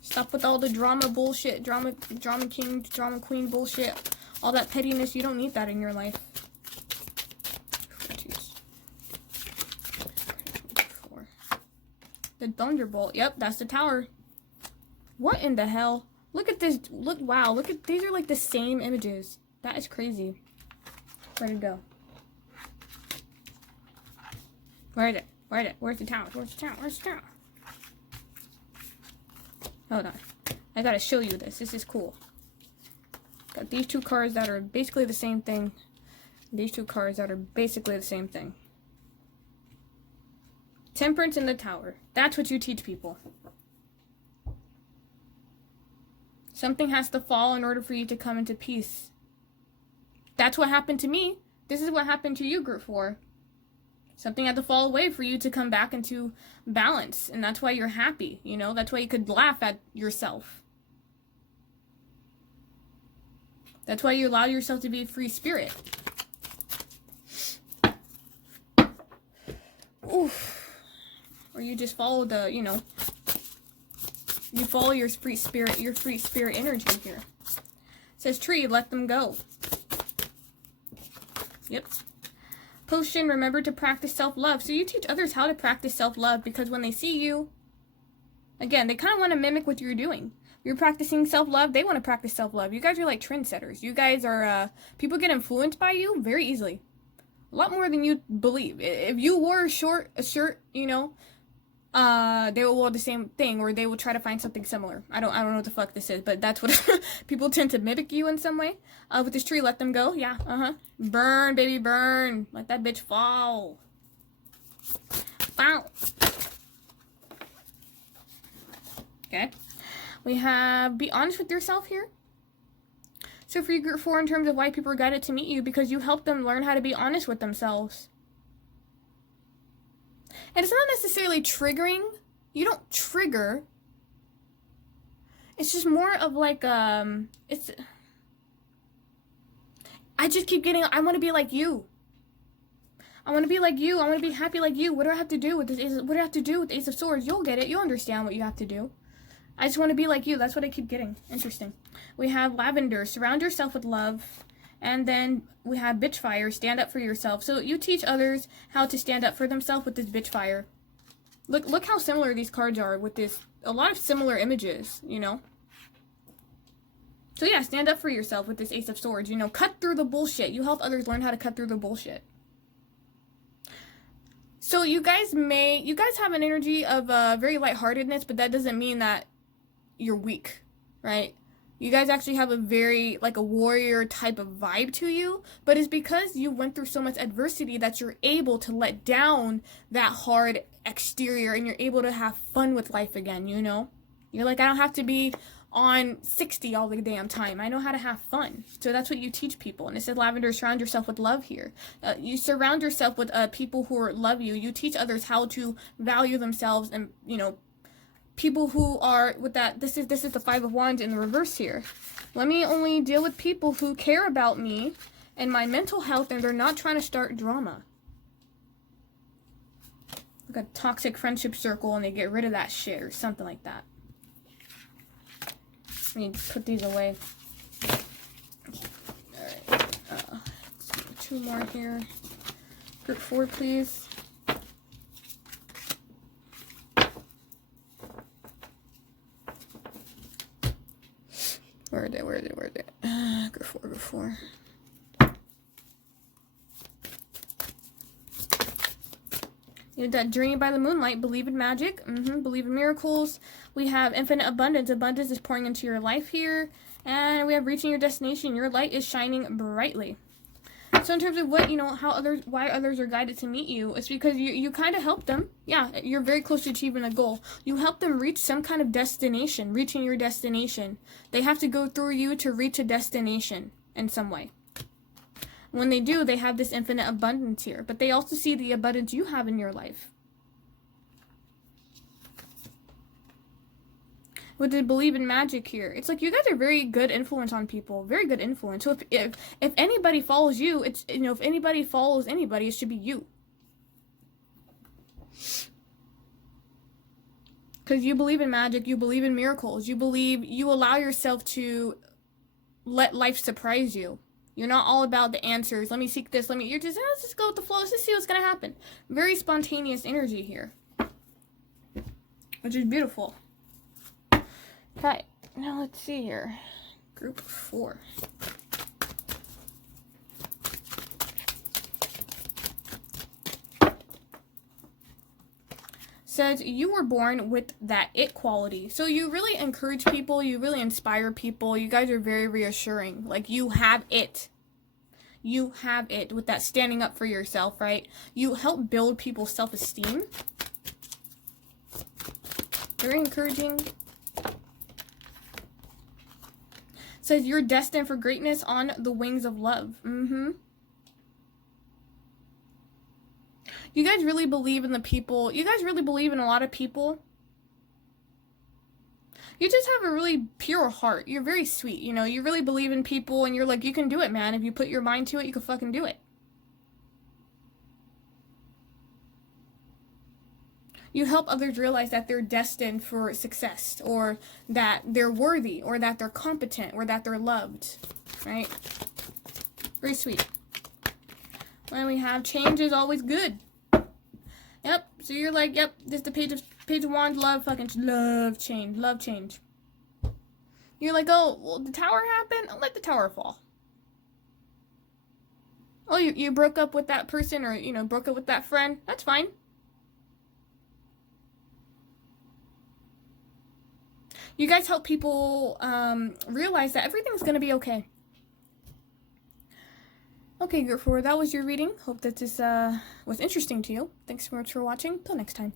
Stop with all the drama bullshit, drama king, drama queen bullshit. All that pettiness, you don't need that in your life. The Thunderbolt. Yep, that's the tower. What in the hell? Look at this. Look, wow. Look at, these are like the same images. That is crazy. Where'd it go? Where is it? Where is it? Where's the tower? Where's the tower? Where's the tower? Hold on. I gotta show you this. This is cool. Got these two cards that are basically the same thing. These two cards that are basically the same thing. Temperance in the tower. That's what you teach people. Something has to fall in order for you to come into peace. That's what happened to me. This is what happened to you, Group 4. Something had to fall away for you to come back into balance. And that's why you're happy, you know? That's why you could laugh at yourself. That's why you allow yourself to be a free spirit. Oof. Or you just follow the, you know, you follow your free spirit energy here. It says tree, let them go. Yep. Potion, remember to practice self-love. So you teach others how to practice self-love because when they see you, again, they kind of want to mimic what you're doing. You're practicing self-love, they want to practice self-love. You guys are like trendsetters. You guys are, people get influenced by you very easily. A lot more than you believe. If you wore a shirt, you know, they will wear the same thing, or they will try to find something similar. I don't know what the fuck this is, but that's what people tend to mimic you in some way. With this tree, let them go. Yeah, burn, baby, burn. Let that bitch fall. Wow. Okay. We have be honest with yourself here. So for you, Group 4, in terms of why people are guided to meet you, because you help them learn how to be honest with themselves. And it's not necessarily triggering. You don't trigger. It's just more of like, it's, I just keep getting, I want to be like you. I want to be like you. I want to be happy like you. What do I have to do with this? What do I have to do with the Ace of Swords? You'll get it. You'll understand what you have to do. I just want to be like you. That's what I keep getting. Interesting. We have Lavender. Surround yourself with love. And then we have Bitchfire. Stand up for yourself. So you teach others how to stand up for themselves with this Bitchfire. Look how similar these cards are with this. A lot of similar images, you know. So yeah, stand up for yourself with this Ace of Swords. You know, cut through the bullshit. You help others learn how to cut through the bullshit. So you guys have an energy of very lightheartedness, but that doesn't mean that you're weak, right? You guys actually have a very, like, a warrior type of vibe to you, but it's because you went through so much adversity that you're able to let down that hard exterior and you're able to have fun with life again, you know? You're like, I don't have to be on 60 all the damn time. I know how to have fun. So that's what you teach people. And it says, Lavender, surround yourself with love here. You surround yourself with people who love you. You teach others how to value themselves and, you know, people who are with that. This is the Five of Wands in the reverse here. Let me only deal with people who care about me and my mental health, and they're not trying to start drama. Like a toxic friendship circle, and they get rid of that shit or something like that. Let me put these away. Alright. 2 more here. Group 4, please. Where are they? Group 4. You know, that journey by the moonlight, believe in magic, believe in miracles. We have infinite abundance. Abundance is pouring into your life here. And we have reaching your destination. Your light is shining brightly. So in terms of what, why others are guided to meet you, it's because you kind of help them. Yeah, you're very close to achieving a goal. You help them reach some kind of destination, reaching your destination. They have to go through you to reach a destination in some way. When they do, they have this infinite abundance here. But they also see the abundance you have in your life. With the believe in magic here, it's like you guys are very good influence on people. Very good influence. So if anybody follows you, it's, if anybody follows anybody, it should be you. Because you believe in magic, you believe in miracles, you allow yourself to let life surprise you. You're not all about the answers. Let me seek this. Let's just go with the flow. Let's just see what's going to happen. Very spontaneous energy here. Which is beautiful. Okay. Now let's see here. Group 4. Says you were born with that it quality. So you really encourage people, you really inspire people. You guys are very reassuring. Like you have it. You have it with that standing up for yourself, right? You help build people's self-esteem. Very encouraging. Says you're destined for greatness on the wings of love. You guys really believe in the people. You guys really believe in a lot of people. You just have a really pure heart. You're very sweet, You really believe in people, and you're like, you can do it, man. If you put your mind to it, you can fucking do it. You help others realize that they're destined for success, or that they're worthy, or that they're competent, or that they're loved, right? Very sweet. When we have change is always good. Yep. So you're like, yep, this is the page of wands, love change. You're like, oh, well, the tower happened? I'll let the tower fall. Oh, you broke up with that person, or, broke up with that friend? That's fine. You guys help people realize that everything's going to be okay. Okay, group 4, that was your reading. Hope that this was interesting to you. Thanks so much for watching. Till next time.